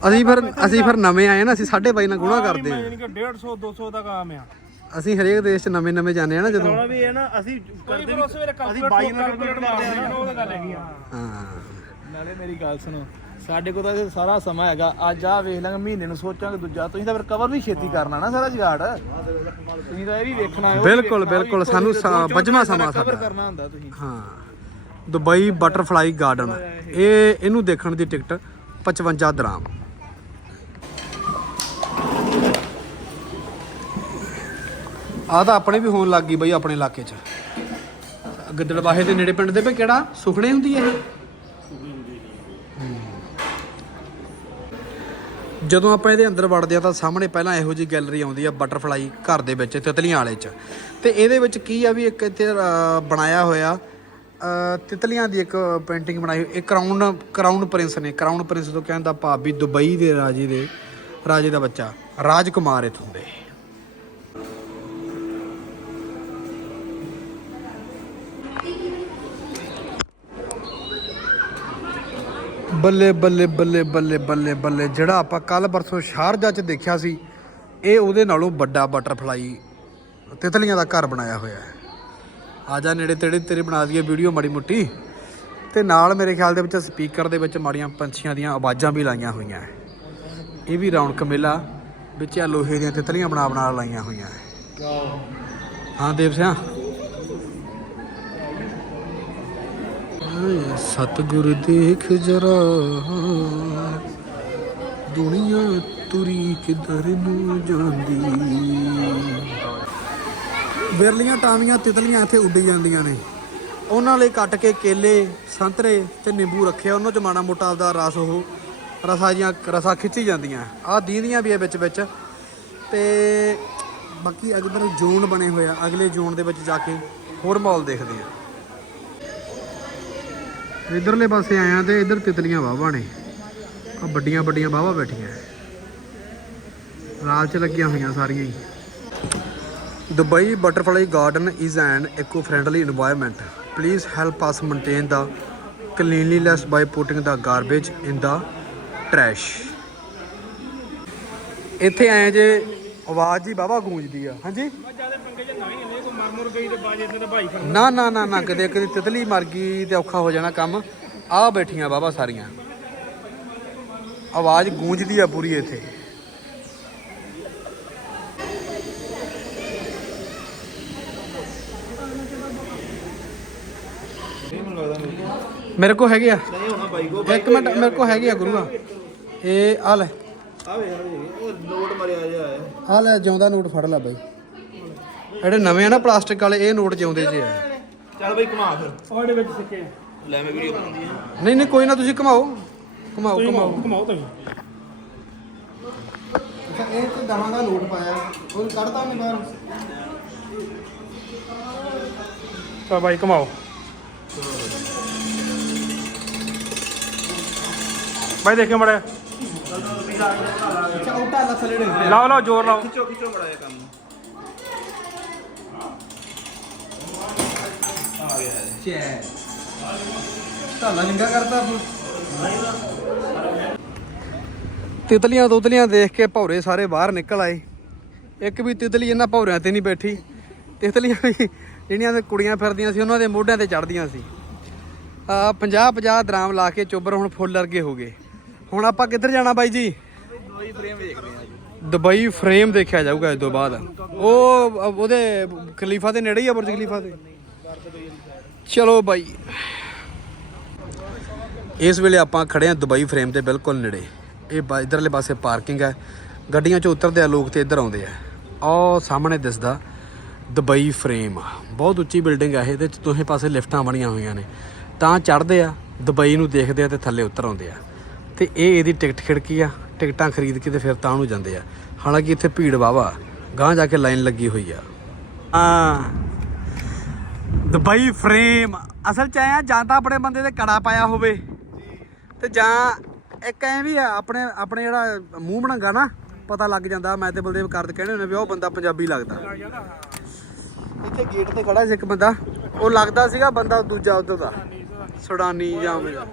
[SPEAKER 1] ਅਸੀਂ ਫਿਰ ਅਸੀਂ ਫਿਰ ਨਵੇਂ ਆਏ ਨਾ ਅਸੀਂ ਸਾਢੇ ਬਾਈ ਨਾਲ ਗੁਣਾ ਕਰਦੇ ਆ।
[SPEAKER 2] ਯਾਨੀ ਕਿ 150 200 ਦਾ ਕੰਮ ਆ।
[SPEAKER 1] ਅਸੀਂ ਹਰੇਕ ਦੇਸ਼ 'ਚ ਨਵੇਂ ਨਵੇਂ ਜਾਂਦੇ ਆ ਨਾ ਜਦੋਂ।
[SPEAKER 4] ਹੁਣ ਵੀ ਇਹ ਨਾ ਅਸੀਂ
[SPEAKER 2] ਕੋਈ ਫਿਰ ਉਸ ਵੇਲੇ
[SPEAKER 4] ਅਸੀਂ ਬਾਈ ਨਾਲ
[SPEAKER 2] calculate ਮਾਰਦੇ ਆ ਉਹ ਤਾਂ ਗੱਲ ਹੈਗੀ ਆ।
[SPEAKER 1] ਹਾਂ।
[SPEAKER 4] ਨਾਲੇ ਮੇਰੀ ਗੱਲ ਸੁਣੋ ਸਾਡੇ ਕੋਲ ਤਾਂ ਸਾਰਾ ਸਮਾਂ ਹੈਗਾ। ਅੱਜ ਆ ਵੇਖ ਲਾਂਗੇ ਮਹੀਨੇ ਨੂੰ ਸੋਚਾਂਗੇ ਦੂਜਾ। ਤੁਸੀਂ ਤਾਂ ਫਿਰ ਕਵਰ ਵੀ ਛੇਤੀ ਕਰਨਾ ਨਾ ਸਾਰਾ ਜਗਾੜ। ਤੁਸੀਂ ਤਾਂ ਇਹ ਵੀ ਵੇਖਣਾ
[SPEAKER 1] ਬਿਲਕੁਲ, ਬਿਲਕੁਲ, ਸਾਨੂੰ
[SPEAKER 4] ਸਾਰਾ
[SPEAKER 1] ਸਮਾਂ ਸਾਡਾ।
[SPEAKER 4] ਕਰਨਾ ਹੁੰਦਾ ਤੁਸੀਂ।
[SPEAKER 1] ਹਾਂ। Dubai Butterfly Garden. ਇਹ, ਇਹਨੂੰ ਦੇਖਣ ਦੀ ਟਿਕਟ 55 ਦਰਾਮ। ਆ ਤਾਂ ਆਪਣੇ ਵੀ ਹੋਣ ਲੱਗ ਗਈ ਬਈ ਆਪਣੇ ਇਲਾਕੇ 'ਚ। ਗਿੱਦੜਵਾਹੇ ਦੇ ਨੇੜੇ ਪਿੰਡ ਦੇ ਪੇ ਕਿਹੜਾ? ਸੁਖਣੇ ਹੁੰਦੀ ਹੈ ਇਹ? ਜਦੋਂ ਆਪਾਂ ਇਹਦੇ ਅੰਦਰ ਵੜਦੇ ਆ ਤਾਂ ਸਾਹਮਣੇ ਪਹਿਲਾਂ ਇਹੋ ਜੀ ਗੈਲਰੀ ਆਉਂਦੀ ਆ ਬਟਰਫਲਾਈ ਘਰ ਦੇ ਵਿੱਚ, ਤਿਤਲੀਆਂ ਵਾਲੇ 'ਚ। ਤੇ ਇਹਦੇ ਵਿੱਚ ਕੀ ਆ ਵੀ ਇੱਕ ਇੱਥੇ ਬਣਾਇਆ ਹੋਇਆ ਤਿਤਲੀਆਂ ਦੀ ਇੱਕ ਪੇਂਟਿੰਗ ਬਣਾਈ ਹੋਈ, ਇਹ ਕਰਾਊਨ ਕਰਾਊਨ ਪ੍ਰਿੰਸ ਨੇ। ਕਰਾਊਨ ਪ੍ਰਿੰਸ ਤੋਂ ਕਹਿਣ ਦਾ ਭਾਵ ਵੀ ਦੁਬਈ ਦੇ ਰਾਜੇ ਦੇ, ਰਾਜੇ ਦਾ ਬੱਚਾ, ਰਾਜਕੁਮਾਰ ਇੱਥੋਂ ਦੇ। ਬੱਲੇ ਬੱਲੇ ਬੱਲੇ ਬੱਲੇ ਬੱਲੇ ਬੱਲੇ, ਜਿਹੜਾ ਆਪਾਂ ਕੱਲ ਪਰਸੋਂ ਸ਼ਾਰਜਾ 'ਚ ਦੇਖਿਆ ਸੀ, ਇਹ ਉਹਦੇ ਨਾਲੋਂ ਵੱਡਾ ਬਟਰਫਲਾਈ ਤਿਤਲੀਆਂ ਦਾ ਘਰ ਬਣਾਇਆ ਹੋਇਆ ਹੈ। ਆ ਜਾ ਨੇੜੇ ਤੇੜੇ, ਤੇਰੇ ਬਣਾ ਦਈਏ ਵੀਡੀਓ ਮਾੜੀ ਮੁੱਟੀ। ਤੇ ਨਾਲ ਮੇਰੇ ਖਿਆਲ ਦੇ ਵਿੱਚ ਸਪੀਕਰ ਦੇ ਵਿੱਚ ਮਾੜੀਆਂ ਪੰਛੀਆਂ ਦੀਆਂ ਆਵਾਜ਼ਾਂ ਵੀ ਲਾਈਆਂ ਹੋਈਆਂ। ਇਹ ਵੀ ਰੌਣਕ ਮੇਲਾ ਵਿੱਚ ਆ ਲੋਹੇ ਦੀਆਂ ਤਿਤਲੀਆਂ ਬਣਾ ਬਣਾ ਲਾਈਆਂ ਹੋਈਆਂ। ਹਾਂ, ਦੇਵ ਸਿਆ। ਸਤਗੁਰ ਦੇਖ ਜਰਾ, ਦੁਨੀਆ ਤੁਰੀ ਕਿਧਰ ਨੂੰ ਜਾਂਦੀ? ਵਿਰਲੀਆਂ ਟਾਵੀਆਂ ਤਿਤਲੀਆਂ ਇੱਥੇ ਉੱਡੀ ਜਾਂਦੀਆਂ ਨੇ। ਉਹਨਾਂ ਲਈ ਕੱਟ ਕੇ ਕੇਲੇ, ਸੰਤਰੇ ਤੇ ਨਿੰਬੂ ਰੱਖਿਆ। ਉਹਨਾਂ ਚ ਮਾੜਾ ਮੋਟਾ ਆਪਦਾ ਰਸ ਉਹ ਰਸਾ ਜੀਆਂ ਰਸਾ ਖਿੱਚੀ ਜਾਂਦੀਆਂ। ਆਹ ਦੀਦੀਆਂ ਵੀ ਆ ਵਿੱਚ ਵਿੱਚ। ਤੇ ਬਾਕੀ ਅਗਰ ਜ਼ੋਨ ਬਣੇ ਹੋਏ ਆ। ਅਗਲੇ ਜ਼ੋਨ ਦੇ ਵਿੱਚ ਜਾ ਕੇ ਹੋਰ ਮਾਹੌਲ ਦੇਖਦੇ ਆ। ਇਧਰਲੇ ਪਾਸੇ ਆਇਆ ਤੇ ਇਧਰ ਤਿਤਲੀਆਂ ਵਾਵਾ ਨੇ। ਆ ਵੱਡੀਆਂ ਵੱਡੀਆਂ ਵਾਵਾ ਬੈਠੀਆਂ। ਰਾਲ ਚ ਲੱਗੀਆਂ ਹੋਈਆਂ ਸਾਰੀਆਂ ਹੀ। Dubai Butterfly Garden is an eco friendly environment please help us maintain the cleanliness by putting the garbage in the trash ਇੱਥੇ ਆਏ ਜੇ ਆਵਾਜ਼ ਹੀ ਬਾਵਾ ਗੂੰਜਦੀ ਆ। ਹਾਂਜੀ? ਨਾ ਨਾ ਨਾ ਨਾ, ਕਦੇ ਕਦੇ ਤਿਤਲੀ ਮਰ ਗਈ ਤੇ ਔਖਾ ਹੋ ਜਾਣਾ ਕੰਮ। ਆ ਬੈਠੀਆਂ ਬਾਵਾ ਸਾਰੀਆਂ। ਆਵਾਜ਼ ਗੂੰਜਦੀ ਆ ਪੂਰੀ ਇੱਥੇ। ਮੇਰੇ ਕੋ ਹੈਗੇ ਆ।
[SPEAKER 4] ਨਹੀਂ ਹੋਣਾ ਬਾਈ ਕੋ
[SPEAKER 1] ਇੱਕ ਮਿੰਟ ਮੇਰੇ ਕੋ ਹੈਗੇ ਆ ਗੁਰੂਆ। ਇਹ ਆ ਲੈ।
[SPEAKER 4] ਆ ਵੇ ਇਹ ਨੋਟ ਮਰਿਆ ਜਾ
[SPEAKER 1] ਆ ਲੈ ਜਿਉਂਦਾ ਨੋਟ ਫੜ ਲੈ ਬਾਈ। ਜਿਹੜੇ ਨਵੇਂ ਆ ਨਾ ਪਲਾਸਟਿਕ ਵਾਲੇ ਇਹ ਨੋਟ ਜਿਉਂਦੇ ਜੇ ਆ।
[SPEAKER 4] ਚੱਲ ਬਾਈ ਘੁਮਾ ਫਿਰ।
[SPEAKER 2] ਉਹਦੇ ਵਿੱਚ ਸਿੱਕੇ
[SPEAKER 4] ਲੈ ਮੈਂ ਵੀਡੀਓ ਬਣਾਉਂਦੀ ਆ।
[SPEAKER 1] ਨਹੀਂ ਨਹੀਂ ਕੋਈ ਨਾ ਤੁਸੀਂ ਘਮਾਓ। ਘਮਾਓ ਘਮਾਓ।
[SPEAKER 2] ਘੁਮਾਓ ਤੁਸੀਂ।
[SPEAKER 1] ਇਹ ਤੇ ਦਹਾਂ ਦਾ ਨੋਟ ਪਾਇਆ। ਉਹ ਕੱਢਦਾ ਨਹੀਂ ਬਾਹਰ।
[SPEAKER 2] ਚਲ ਭਾਈ ਘੁਮਾਓ। ਭਾਈ ਦੇਖਿਓ ਮੜਾ
[SPEAKER 1] ਅੱਛਾ
[SPEAKER 2] ਲਾਓ ਲਾਓ ਜ਼ੋਰ ਲਾਓ।
[SPEAKER 4] ਖਿੱਚੋ ਖਿੱਚੋ ਬੜਾ ਇਹ ਕੰਮ।
[SPEAKER 1] ਚੈ ਢਾਲਾ ਨਿੰਗਾ ਕਰਦਾ ਤਿਤਲੀਆਂ ਤੋਤਲੀਆਂ ਦੇਖ ਕੇ ਭੌਰੇ ਸਾਰੇ ਬਾਹਰ ਨਿਕਲ ਆਏ। ਇੱਕ ਵੀ ਤਿਤਲੀ ਇਹਨਾਂ ਭੌਰਿਆਂ ਤੇ ਨਹੀਂ ਬੈਠੀ। ਤਿਤਲੀਆਂ ਵੀ ਜਿਹੜੀਆਂ ਤੇ ਕੁੜੀਆਂ ਫਿਰਦੀਆਂ ਸੀ ਉਹਨਾਂ ਦੇ ਮੋਢਿਆਂ ਤੇ ਚੜਦੀਆਂ ਸੀ। ਆ 50 50 ਦਰਾਮ ਲਾ ਕੇ ਚੋਬਰ ਹੁਣ ਫੁੱਲ ਵਰਗੇ ਹੋ ਗਏ। ਹੁਣ ਆਪਾਂ ਕਿੱਧਰ ਜਾਣਾ ਬਾਈ ਜੀ?
[SPEAKER 4] ਦੋਈ ਫਰੇਮ ਵੇਖਦੇ ਆ
[SPEAKER 1] ਦੁਬਈ ਫਰੇਮ ਦੇਖਿਆ ਜਾਊਗਾ ਇਸ ਤੋਂ ਬਾਅਦ। ਉਹ, ਉਹਦੇ ਖਲੀਫਾ ਦੇ ਨੇੜੇ ਹੀ ਆ ਬੁਰਜ ਖਲੀਫਾ ਦੇ? ਚਲੋ ਬਾਈ। ਇਸ ਵੇਲੇ ਆਪਾਂ ਖੜੇ ਆ ਦੁਬਈ ਫਰੇਮ ਦੇ ਬਿਲਕੁਲ ਨੇੜੇ। ਇਹ ਬਾ- ਪਾਸੇ ਪਾਰਕਿੰਗ ਹੈ। ਗੱਡੀਆਂ 'ਚ ਉਤਰਦੇ ਆ, ਲੋਕ ਤੇ ਇੱਧਰ ਆਉਂਦੇ ਆ। ਉਹ ਸਾਹਮਣੇ ਦਿਸਦਾ ਦੁਬਈ ਫਰੇਮ। ਬਹੁਤ ਉੱਚੀ ਬਿਲਡਿੰਗ ਆ ਇਹਦੇ 'ਚ ਦੋਹੇ ਪਾਸੇ ਲਿਫਟਾਂ ਬਣੀਆਂ ਹੋਈਆਂ ਨੇ। ਤਾਂ ਚੜ੍ਹਦੇ ਆ, ਦੁਬਈ ਨੂੰ ਦੇਖਦੇ ਆ ਤੇ ਥੱਲੇ ਉਤਰ ਆਉਂਦੇ ਆ। ਤੇ ਇਹ ਇਹਦੀ ਟਿਕਟ ਖਿੜਕੀ ਆ, ਟਿਕਟਾਂ ਖਰੀਦ ਕੇ ਤੇ ਫਿਰ ਤਾਂ ਨੂੰ ਜਾਂਦੇ ਆ। ਹਾਲਾਂਕਿ ਇੱਥੇ ਭੀੜ ਵਾਵਾ ਗਾਂਹ ਜਾ ਕੇ ਲਾਈਨ ਲੱਗੀ ਹੋਈ ਆ। ਹਾਂ। Dubai Frame. ਅਸਲ ਚ ਆਇਆ ਜਾਂ ਤਾਂ ਆਪਣੇ ਬੰਦੇ ਤੇ ਕੜਾ ਪਾਇਆ ਹੋਵੇ। ਤੇ ਜਾਂ ਇੱਕ ਐ ਵੀ ਆ, ਆਪਣੇ ਆਪਣੇ ਜਿਹੜਾ ਮੂੰਹ ਬਣਾਗਾ ਨਾ, ਪਤਾ ਲੱਗ ਜਾਂਦਾ, ਮੈਂ ਤੇ ਬਲਦੇਵ ਕਰਦ ਕਹਿੰਦੇ ਹੁੰਦੇ ਵੀ ਉਹ ਬੰਦਾ ਪੰਜਾਬੀ ਲੱਗਦਾ। ਇੱਥੇ ਗੇਟ ਤੇ ਖੜਾ ਸੀ ਇੱਕ ਬੰਦਾ, ਉਹ ਲੱਗਦਾ ਸੀਗਾ ਬੰਦਾ ਦੂਜਾ ਉਧਰ ਦਾ। ਸੁਡਾਨੀ ਜਾਂ ਦਾ।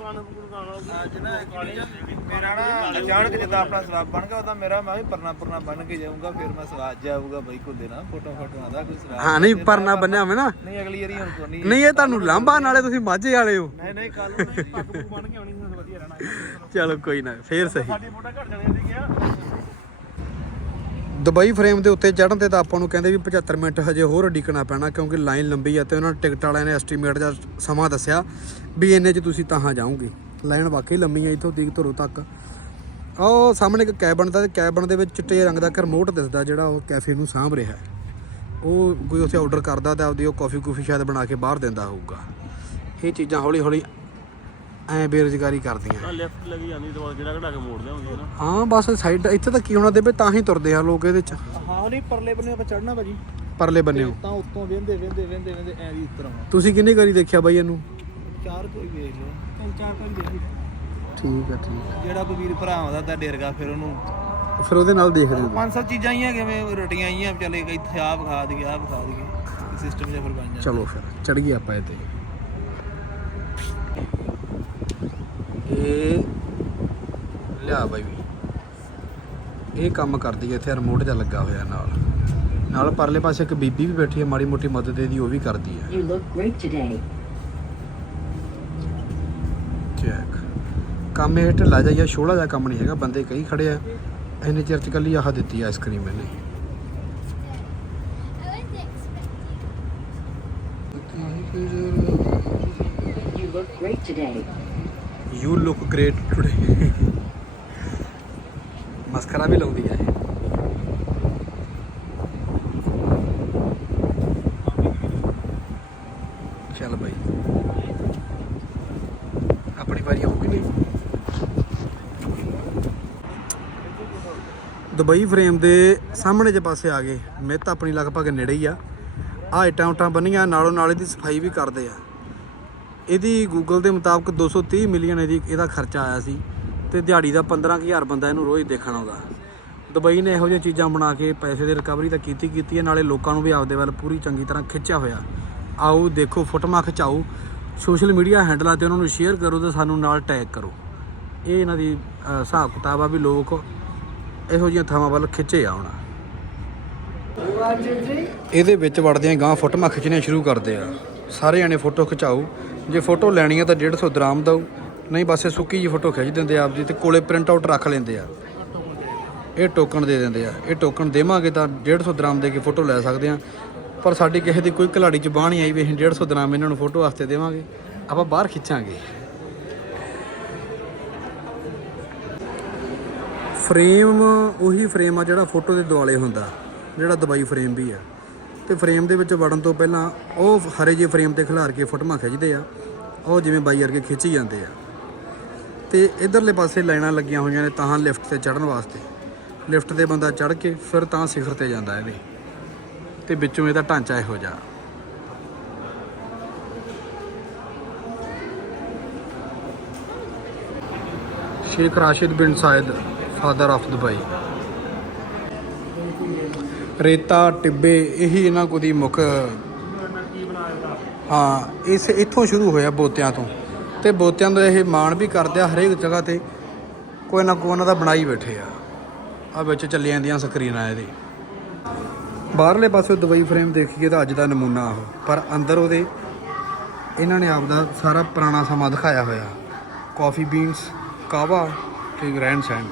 [SPEAKER 4] ਮੇਰਾ ਨਾ ਅਚਾਨਕ ਜਿੱਦਾਂ ਆਪਣਾ ਸਵਾਬ ਬਣ ਗਿਆ ਉਦੋਂ ਮੇਰਾ ਮੈਂ ਵੀ ਪਰਨਾ ਪਰਨਾ ਬਣ ਕੇ ਜਾਊਂਗਾ ਫਿਰ ਮੈਂ ਸਵਾਦ ਜਾਊਗਾ ਬਾਈ ਕੋਲੇ ਨਾ ਫੋਟੋ ਫੋਟੋ ਆਦਾ ਕੋਈ ਸਵਾਦ
[SPEAKER 1] ਹਾਂ ਨਹੀਂ ਪਰਨਾ ਬੰਨਿਆ ਹੋਵੇ ਨਾ।
[SPEAKER 4] ਨਹੀਂ ਅਗਲੀ ਵਾਰੀ ਹੁਣ ਕੋਈ ਨਹੀਂ।
[SPEAKER 1] ਨਹੀਂ ਇਹ ਤੁਹਾਨੂੰ ਲਾਂਭਾ ਨਾਲੇ ਤੁਸੀਂ ਮਾਝੇ ਵਾਲੇ ਹੋ।
[SPEAKER 4] ਨਹੀਂ ਨਹੀਂ ਕੱਲ ਨੂੰ
[SPEAKER 2] ਪੱਗ ਪੁੱਗ ਬਣ ਕੇ ਆਉਣੀ ਸੀ ਵਧੀਆ ਰਹਿਣਾ।
[SPEAKER 1] ਚਲੋ ਕੋਈ ਨਾ ਫੇਰ ਸਹੀ।
[SPEAKER 2] ਸਾਡੀ ਫੋਟੋ ਘਟ ਜਾਣੀ ਸੀਗੀਆਂ
[SPEAKER 1] ਦੁਬਈ ਫਰੇਮ ਦੇ ਉੱਤੇ ਚੜ੍ਹਨ ਤੇ ਤਾਂ ਆਪਾਂ ਨੂੰ ਕਹਿੰਦੇ ਵੀ 75 ਮਿੰਟ ਹਜੇ ਹੋਰ ਉਡੀਕਣਾ ਪੈਣਾ ਕਿਉਂਕਿ ਲਾਈਨ ਲੰਬੀ ਆ ਤੇ ਉਹਨਾਂ ਟਿਕਟ ਵਾਲਿਆਂ ਨੇ ਐਸਟੀਮੇਟ ਦਾ ਸਮਾਂ ਦੱਸਿਆ ਵੀ ਇੰਨੇ 'ਚ ਤੁਸੀਂ ਤਾਂ ਜਾਓਗੇ। ਲਾਈਨ ਵਾਕਈ ਲੰਮੀ ਆ ਇੱਥੋਂ ਦੀਕ ਧਰੋ ਤੱਕ। ਉਹ ਸਾਹਮਣੇ ਇੱਕ ਕੈਬਨ ਦਾ ਤੇ ਕੈਬਨ ਦੇ ਵਿੱਚ ਚਿੱਟੇ ਰੰਗ ਦਾ ਇੱਕ ਰਿਮੋਟ ਦਿਸਦਾ ਜਿਹੜਾ ਉਹ ਕੈਫੇ ਨੂੰ ਸਾਂਭ ਰਿਹਾ ਹੈ। ਉਹ ਕੋਈ ਉੱਥੇ ਆਰਡਰ ਕਰਦਾ ਤੇ ਆਪਦੀ ਉਹ ਕਾਫੀ ਕੁਫੀ ਸ਼ਾਇਦ ਬਣਾ ਕੇ ਬਾਹਰ ਦਿੰਦਾ ਹੋਊਗਾ। ਇਹ ਚੀਜ਼ਾਂ ਹੌਲੀ ਹੌਲੀ ਐ ਬੇਰੁਜ਼ਗਾਰੀ ਕਰਦੀਆਂ।
[SPEAKER 5] ਲੈਫਟ ਲੱਗੀ ਜਾਂਦੀ ਦਵਾ ਕਿਹੜਾ ਕਢਾ ਕੇ ਮੋੜ ਲਿਆਉਂਦੀ ਹੈ ਨਾ।
[SPEAKER 1] ਹਾਂ ਬਸ ਸਾਈਡ ਇੱਥੇ ਤਾਂ ਕੀ ਹੋਣਾ ਦੇਵੇ ਤਾਂ ਹੀ ਤੁਰਦੇ ਆ ਲੋਕ ਇਹਦੇ 'ਚ।
[SPEAKER 4] ਹਾਂ ਨਹੀਂ ਪਰਲੇ ਬੰਨੇ ਆਪਾਂ ਚੜਨਾ ਭਾਜੀ।
[SPEAKER 1] ਪਰਲੇ ਬੰਨਿਓ।
[SPEAKER 4] ਤਾਂ ਉੱਤੋਂ ਵੇਂਦੇ ਵੇਂਦੇ ਵੇਂਦੇ ਵੇਂਦੇ ਐ ਵੀ ਉੱਤਰ। ਆਉਣਾ
[SPEAKER 1] ਤੁਸੀਂ ਕਿੰਨੀ ਵਾਰੀ ਦੇਖਿਆ ਬਾਈ ਇਹਨੂੰ?
[SPEAKER 4] ਚਾਰ ਕੋਈ ਵੇਖ ਲਓ
[SPEAKER 2] ਤਿੰਨ ਚਾਰ ਤਾਂ ਦੇਖ
[SPEAKER 1] ਠੀਕ ਆ ਠੀਕ
[SPEAKER 4] ਜਿਹੜਾ ਕੋਈ ਵੀਰ ਭਰਾ ਆਉਂਦਾ ਤਾਂ ਡੇਰਗਾ ਫਿਰ ਉਹਨੂੰ।
[SPEAKER 1] ਆ ਫਿਰ ਉਹਦੇ ਨਾਲ ਦੇਖਦੇ ਹੋ
[SPEAKER 4] ਪੰਜ ਸੱਤ ਚੀਜ਼ਾਂ ਹੀ ਕਿਵੇਂ ਰੋਟੀਆਂ ਆਈਆਂ ਚਲੇ ਗਈ ਇੱਥੇ ਆਹ ਵਿਖਾ ਦਈਏ ਆਹ ਵਿਖਾ ਦਈਏ। ਸਿਸਟਮ ਜਿਹਾ ਫਿਰ ਬਣ ਜਾਂਦਾ।
[SPEAKER 1] ਚਲੋ ਫਿਰ ਚੜ ਗਏ ਆਪਾਂ ਇੱਥੇ। ਇਹ ਲਿਆ ਬਾਈ ਇਹ ਕੰਮ ਕਰਦੀ ਹੈ ਇੱਥੇ ਰਿਮੋਟ ਜਿਹਾ ਲੱਗਾ ਹੋਇਆ ਨਾਲ। ਨਾਲ ਪਰਲੇ ਪਾਸੇ ਇੱਕ ਬੀਬੀ ਵੀ ਬੈਠੀ ਹੈ ਮਾੜੀ ਮੋਟੀ ਮਦਦ ਇਹਦੀ ਉਹ ਵੀ ਕਰਦੀ ਹੈ. ਚੈੱਕ ਕੰਮ ਇਹ ਢਿੱਲਾ ਜਿਹਾ ਛੋੜਾ ਜਿਹਾ ਕੰਮ ਨਹੀਂ ਹੈਗਾ ਬੰਦੇ ਕਈ ਖੜੇ ਆ। ਇਹਨੇ ਚਿਰ ਚ ਕੱਲੀ ਆਹ ਦਿੱਤੀ ਆਈਸਕ੍ਰੀਮ ਇਹਨੇ।
[SPEAKER 6] You look great today.
[SPEAKER 1] You look great today ਮਸਕਰਾ ਵੀ ਲਾਉਂਦੀ ਹੈ ਚੱਲ ਭਾਈ ਆਪਣੀ ਵਾਰੀ ਆਉਗੀ ਨਹੀਂ? ਦੁਬਈ ਫਰੇਮ ਦੇ ਸਾਹਮਣੇ ਜੇ ਪਾਸੇ ਆ ਗਏ। ਮਿੱਤ ਆਪਣੀ ਲਗਭਗ ਨੇੜੇ ਹੀ ਆ। ਆ ਉਟਾਂ ਬੰਨੀਆਂ ਨਾਲੋਂ ਨਾਲ ਦੀ ਸਫ਼ਾਈ ਵੀ ਕਰਦੇ ਆ। ਇਹਦੀ ਗੂਗਲ ਦੇ ਮੁਤਾਬਕ 230 ਮਿਲੀਅਨ ਇਹਦੀ ਇਹਦਾ ਖਰਚਾ ਆਇਆ ਸੀ ਤੇ ਦਿਹਾੜੀ ਦਾ 15000 ਬੰਦਾ ਇਹਨੂੰ ਰੋਜ਼ ਦੇਖਣ ਆਉਂਦਾ। ਦੁਬਈ ਨੇ ਇਹੋ ਜਿਹੀਆਂ ਚੀਜ਼ਾਂ ਬਣਾ ਕੇ ਪੈਸੇ ਦੀ ਰਿਕਵਰੀ ਤਾਂ ਕੀਤੀ ਕੀਤੀ ਹੈ, ਨਾਲੇ ਲੋਕਾਂ ਨੂੰ ਵੀ ਆਪਦੇ ਵੱਲ ਪੂਰੀ ਚੰਗੀ ਤਰ੍ਹਾਂ ਖਿੱਚਿਆ ਹੋਇਆ। ਆਓ ਦੇਖੋ, ਫੋਟੋਆਂ ਖਿਚਾਓ ਸੋਸ਼ਲ ਮੀਡੀਆ ਹੈਂਡਲਾਂ ਤੇ ਉਹਨਾਂ ਨੂੰ ਸ਼ੇਅਰ ਕਰੋ ਤੇ ਸਾਨੂੰ ਨਾਲ ਟੈਗ ਕਰੋ। ਇਹ ਇਹਨਾਂ ਦੀ ਹਿਸਾਬ ਕਿਤਾਬ ਆ ਵੀ ਲੋਕ ਇਹੋ ਜਿਹੀਆਂ ਥਾਵਾਂ ਵੱਲ ਖਿੱਚੇ ਆ ਹੁਣ। ਇਹਦੇ ਵਿੱਚ ਵੜਦਿਆਂ ਗਾਂ ਫੋਟੋਆਂ ਖਿੱਚਣੀਆਂ ਸ਼ੁਰੂ ਕਰਦੇ ਆ। ਸਾਰੇ ਜਣੇ ਫੋਟੋ ਖਿਚਾਓ। ਜੇ ਫੋਟੋ ਲੈਣੀ ਆ ਤਾਂ 150 ਦਰਾਮ ਦਓ ਨਹੀਂ ਬਸ ਇਹ ਸੁੱਕੀ ਜੀ ਫੋਟੋ ਖਿੱਚ ਦਿੰਦੇ ਆ ਆਪਦੀ ਤੇ ਕੋਲੇ ਪ੍ਰਿੰਟ ਆਊਟ ਰੱਖ ਲੈਂਦੇ ਆ। ਇਹ ਟੋਕਨ ਦੇ ਦਿੰਦੇ ਆ, ਇਹ ਟੋਕਨ ਦੇਵਾਂਗੇ ਤਾਂ 150 ਦਰਾਮ ਦੇ ਕੇ ਫੋਟੋ ਲੈ ਸਕਦੇ ਆ। ਪਰ ਸਾਡੀ ਕਿਸੇ ਦੀ ਕੋਈ ਘਲਾੜੀ ਚ ਬਾਹ ਨਹੀਂ ਆਈ ਵੀ ਅਸੀਂ 150 ਦਰਾਮ ਇਹਨਾਂ ਨੂੰ ਫੋਟੋ ਵਾਸਤੇ ਦੇਵਾਂਗੇ। ਆਪਾਂ ਬਾਹਰ ਖਿੱਚਾਂਗੇ। ਫਰੇਮ, ਉਹੀ ਫਰੇਮ ਆ ਜਿਹੜਾ ਫੋਟੋ ਦੇ ਦੁਆਲੇ ਹੁੰਦਾ, ਜਿਹੜਾ ਦਵਾਈ ਫਰੇਮ ਵੀ ਆ। ਤੇ ਫਰੇਮ ਦੇ ਵਿੱਚ ਵੜਨ ਤੋਂ ਪਹਿਲਾਂ ਉਹ ਹਰੇ ਜਿਹੇ ਫਰੇਮ ਤੇ ਖਿਲਾਰ ਕੇ ਫੋਟੋਆਂ ਖਿੱਚਦੇ ਆ। ਉਹ ਜਿਵੇਂ ਬਾਈ ਵਰਗੇ ਖਿੱਚੀ ਜਾਂਦੇ ਆ। ਤੇ ਇਧਰਲੇ ਪਾਸੇ ਲਾਈਨਾਂ ਲੱਗੀਆਂ ਹੋਈਆਂ ਨੇ ਤਾਂ ਲਿਫਟ ਤੇ ਚੜਨ ਵਾਸਤੇ। ਲਿਫਟ ਤੇ ਬੰਦਾ ਚੜ ਕੇ ਫਿਰ ਤਾਂ ਸਿਖਰ ਤੇ ਜਾਂਦਾ ਇਹਦੇ। ਤੇ ਵਿੱਚੋਂ ਇਹਦਾ ਢਾਂਚਾ ਇਹੋ ਜਿਹਾ। ਸ਼ੇਖ ਰਾਸ਼ਿਦ ਬਿਨ ਸਾਇਦ, ਫਾਦਰ ਆਫ ਦੁਬਈ। ਰੇਤਾ, ਟਿੱਬੇ, ਇਹੀ ਇਹਨਾਂ ਕੋ ਦੀ ਮੁੱਖ ਹਾਂ ਇਸ ਇੱਥੋਂ ਸ਼ੁਰੂ ਹੋਇਆ ਬੋਤਿਆਂ ਤੋਂ ਤੇ ਬੋਤਿਆਂ ਦਾ ਇਹ ਮਾਣ ਵੀ ਕਰਦੇ ਆ ਹਰੇਕ ਜਗ੍ਹਾ ਤੇ ਕੋਈ ਨਾ ਕੋਈ ਉਹਨਾਂ ਦਾ ਬਣਾਈ ਬੈਠੇ ਆ ਆ ਵਿੱਚ ਚੱਲੀ ਜਾਂਦੀਆਂ ਸਕਰੀਨਾਂ ਇਹਦੇ ਬਾਹਰਲੇ ਪਾਸੇ ਦਵਾਈ ਫਰੇਮ ਦੇਖੀਏ ਤਾਂ ਅੱਜ ਦਾ ਨਮੂਨਾ ਉਹ ਪਰ ਅੰਦਰ ਉਹਦੇ ਇਹਨਾਂ ਨੇ ਆਪਦਾ ਸਾਰਾ ਪੁਰਾਣਾ ਸਮਾਂ ਦਿਖਾਇਆ ਹੋਇਆ ਕਾਫੀ ਬੀਨਸ ਕਾਵਾ ਤੇ ਗ੍ਰੈਂਡ ਸੈਂਡ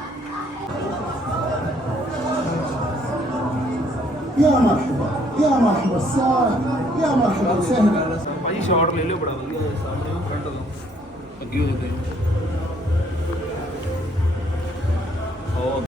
[SPEAKER 7] يا مرحبا يا مرحبا الساعة يا مرحبا وسهلا
[SPEAKER 2] ਭਾਜੀ ਸ਼ਾਟ ਲੈ ਲਿਓ ਬੜਾ ਵਧੀਆ ਹੈ ਸਾਹਮਣੇ ਉਹ ਫਰੰਟ ਤੋਂ ਅੱਗੇ ਹੋ ਜਾਂਦੇ ਹੋ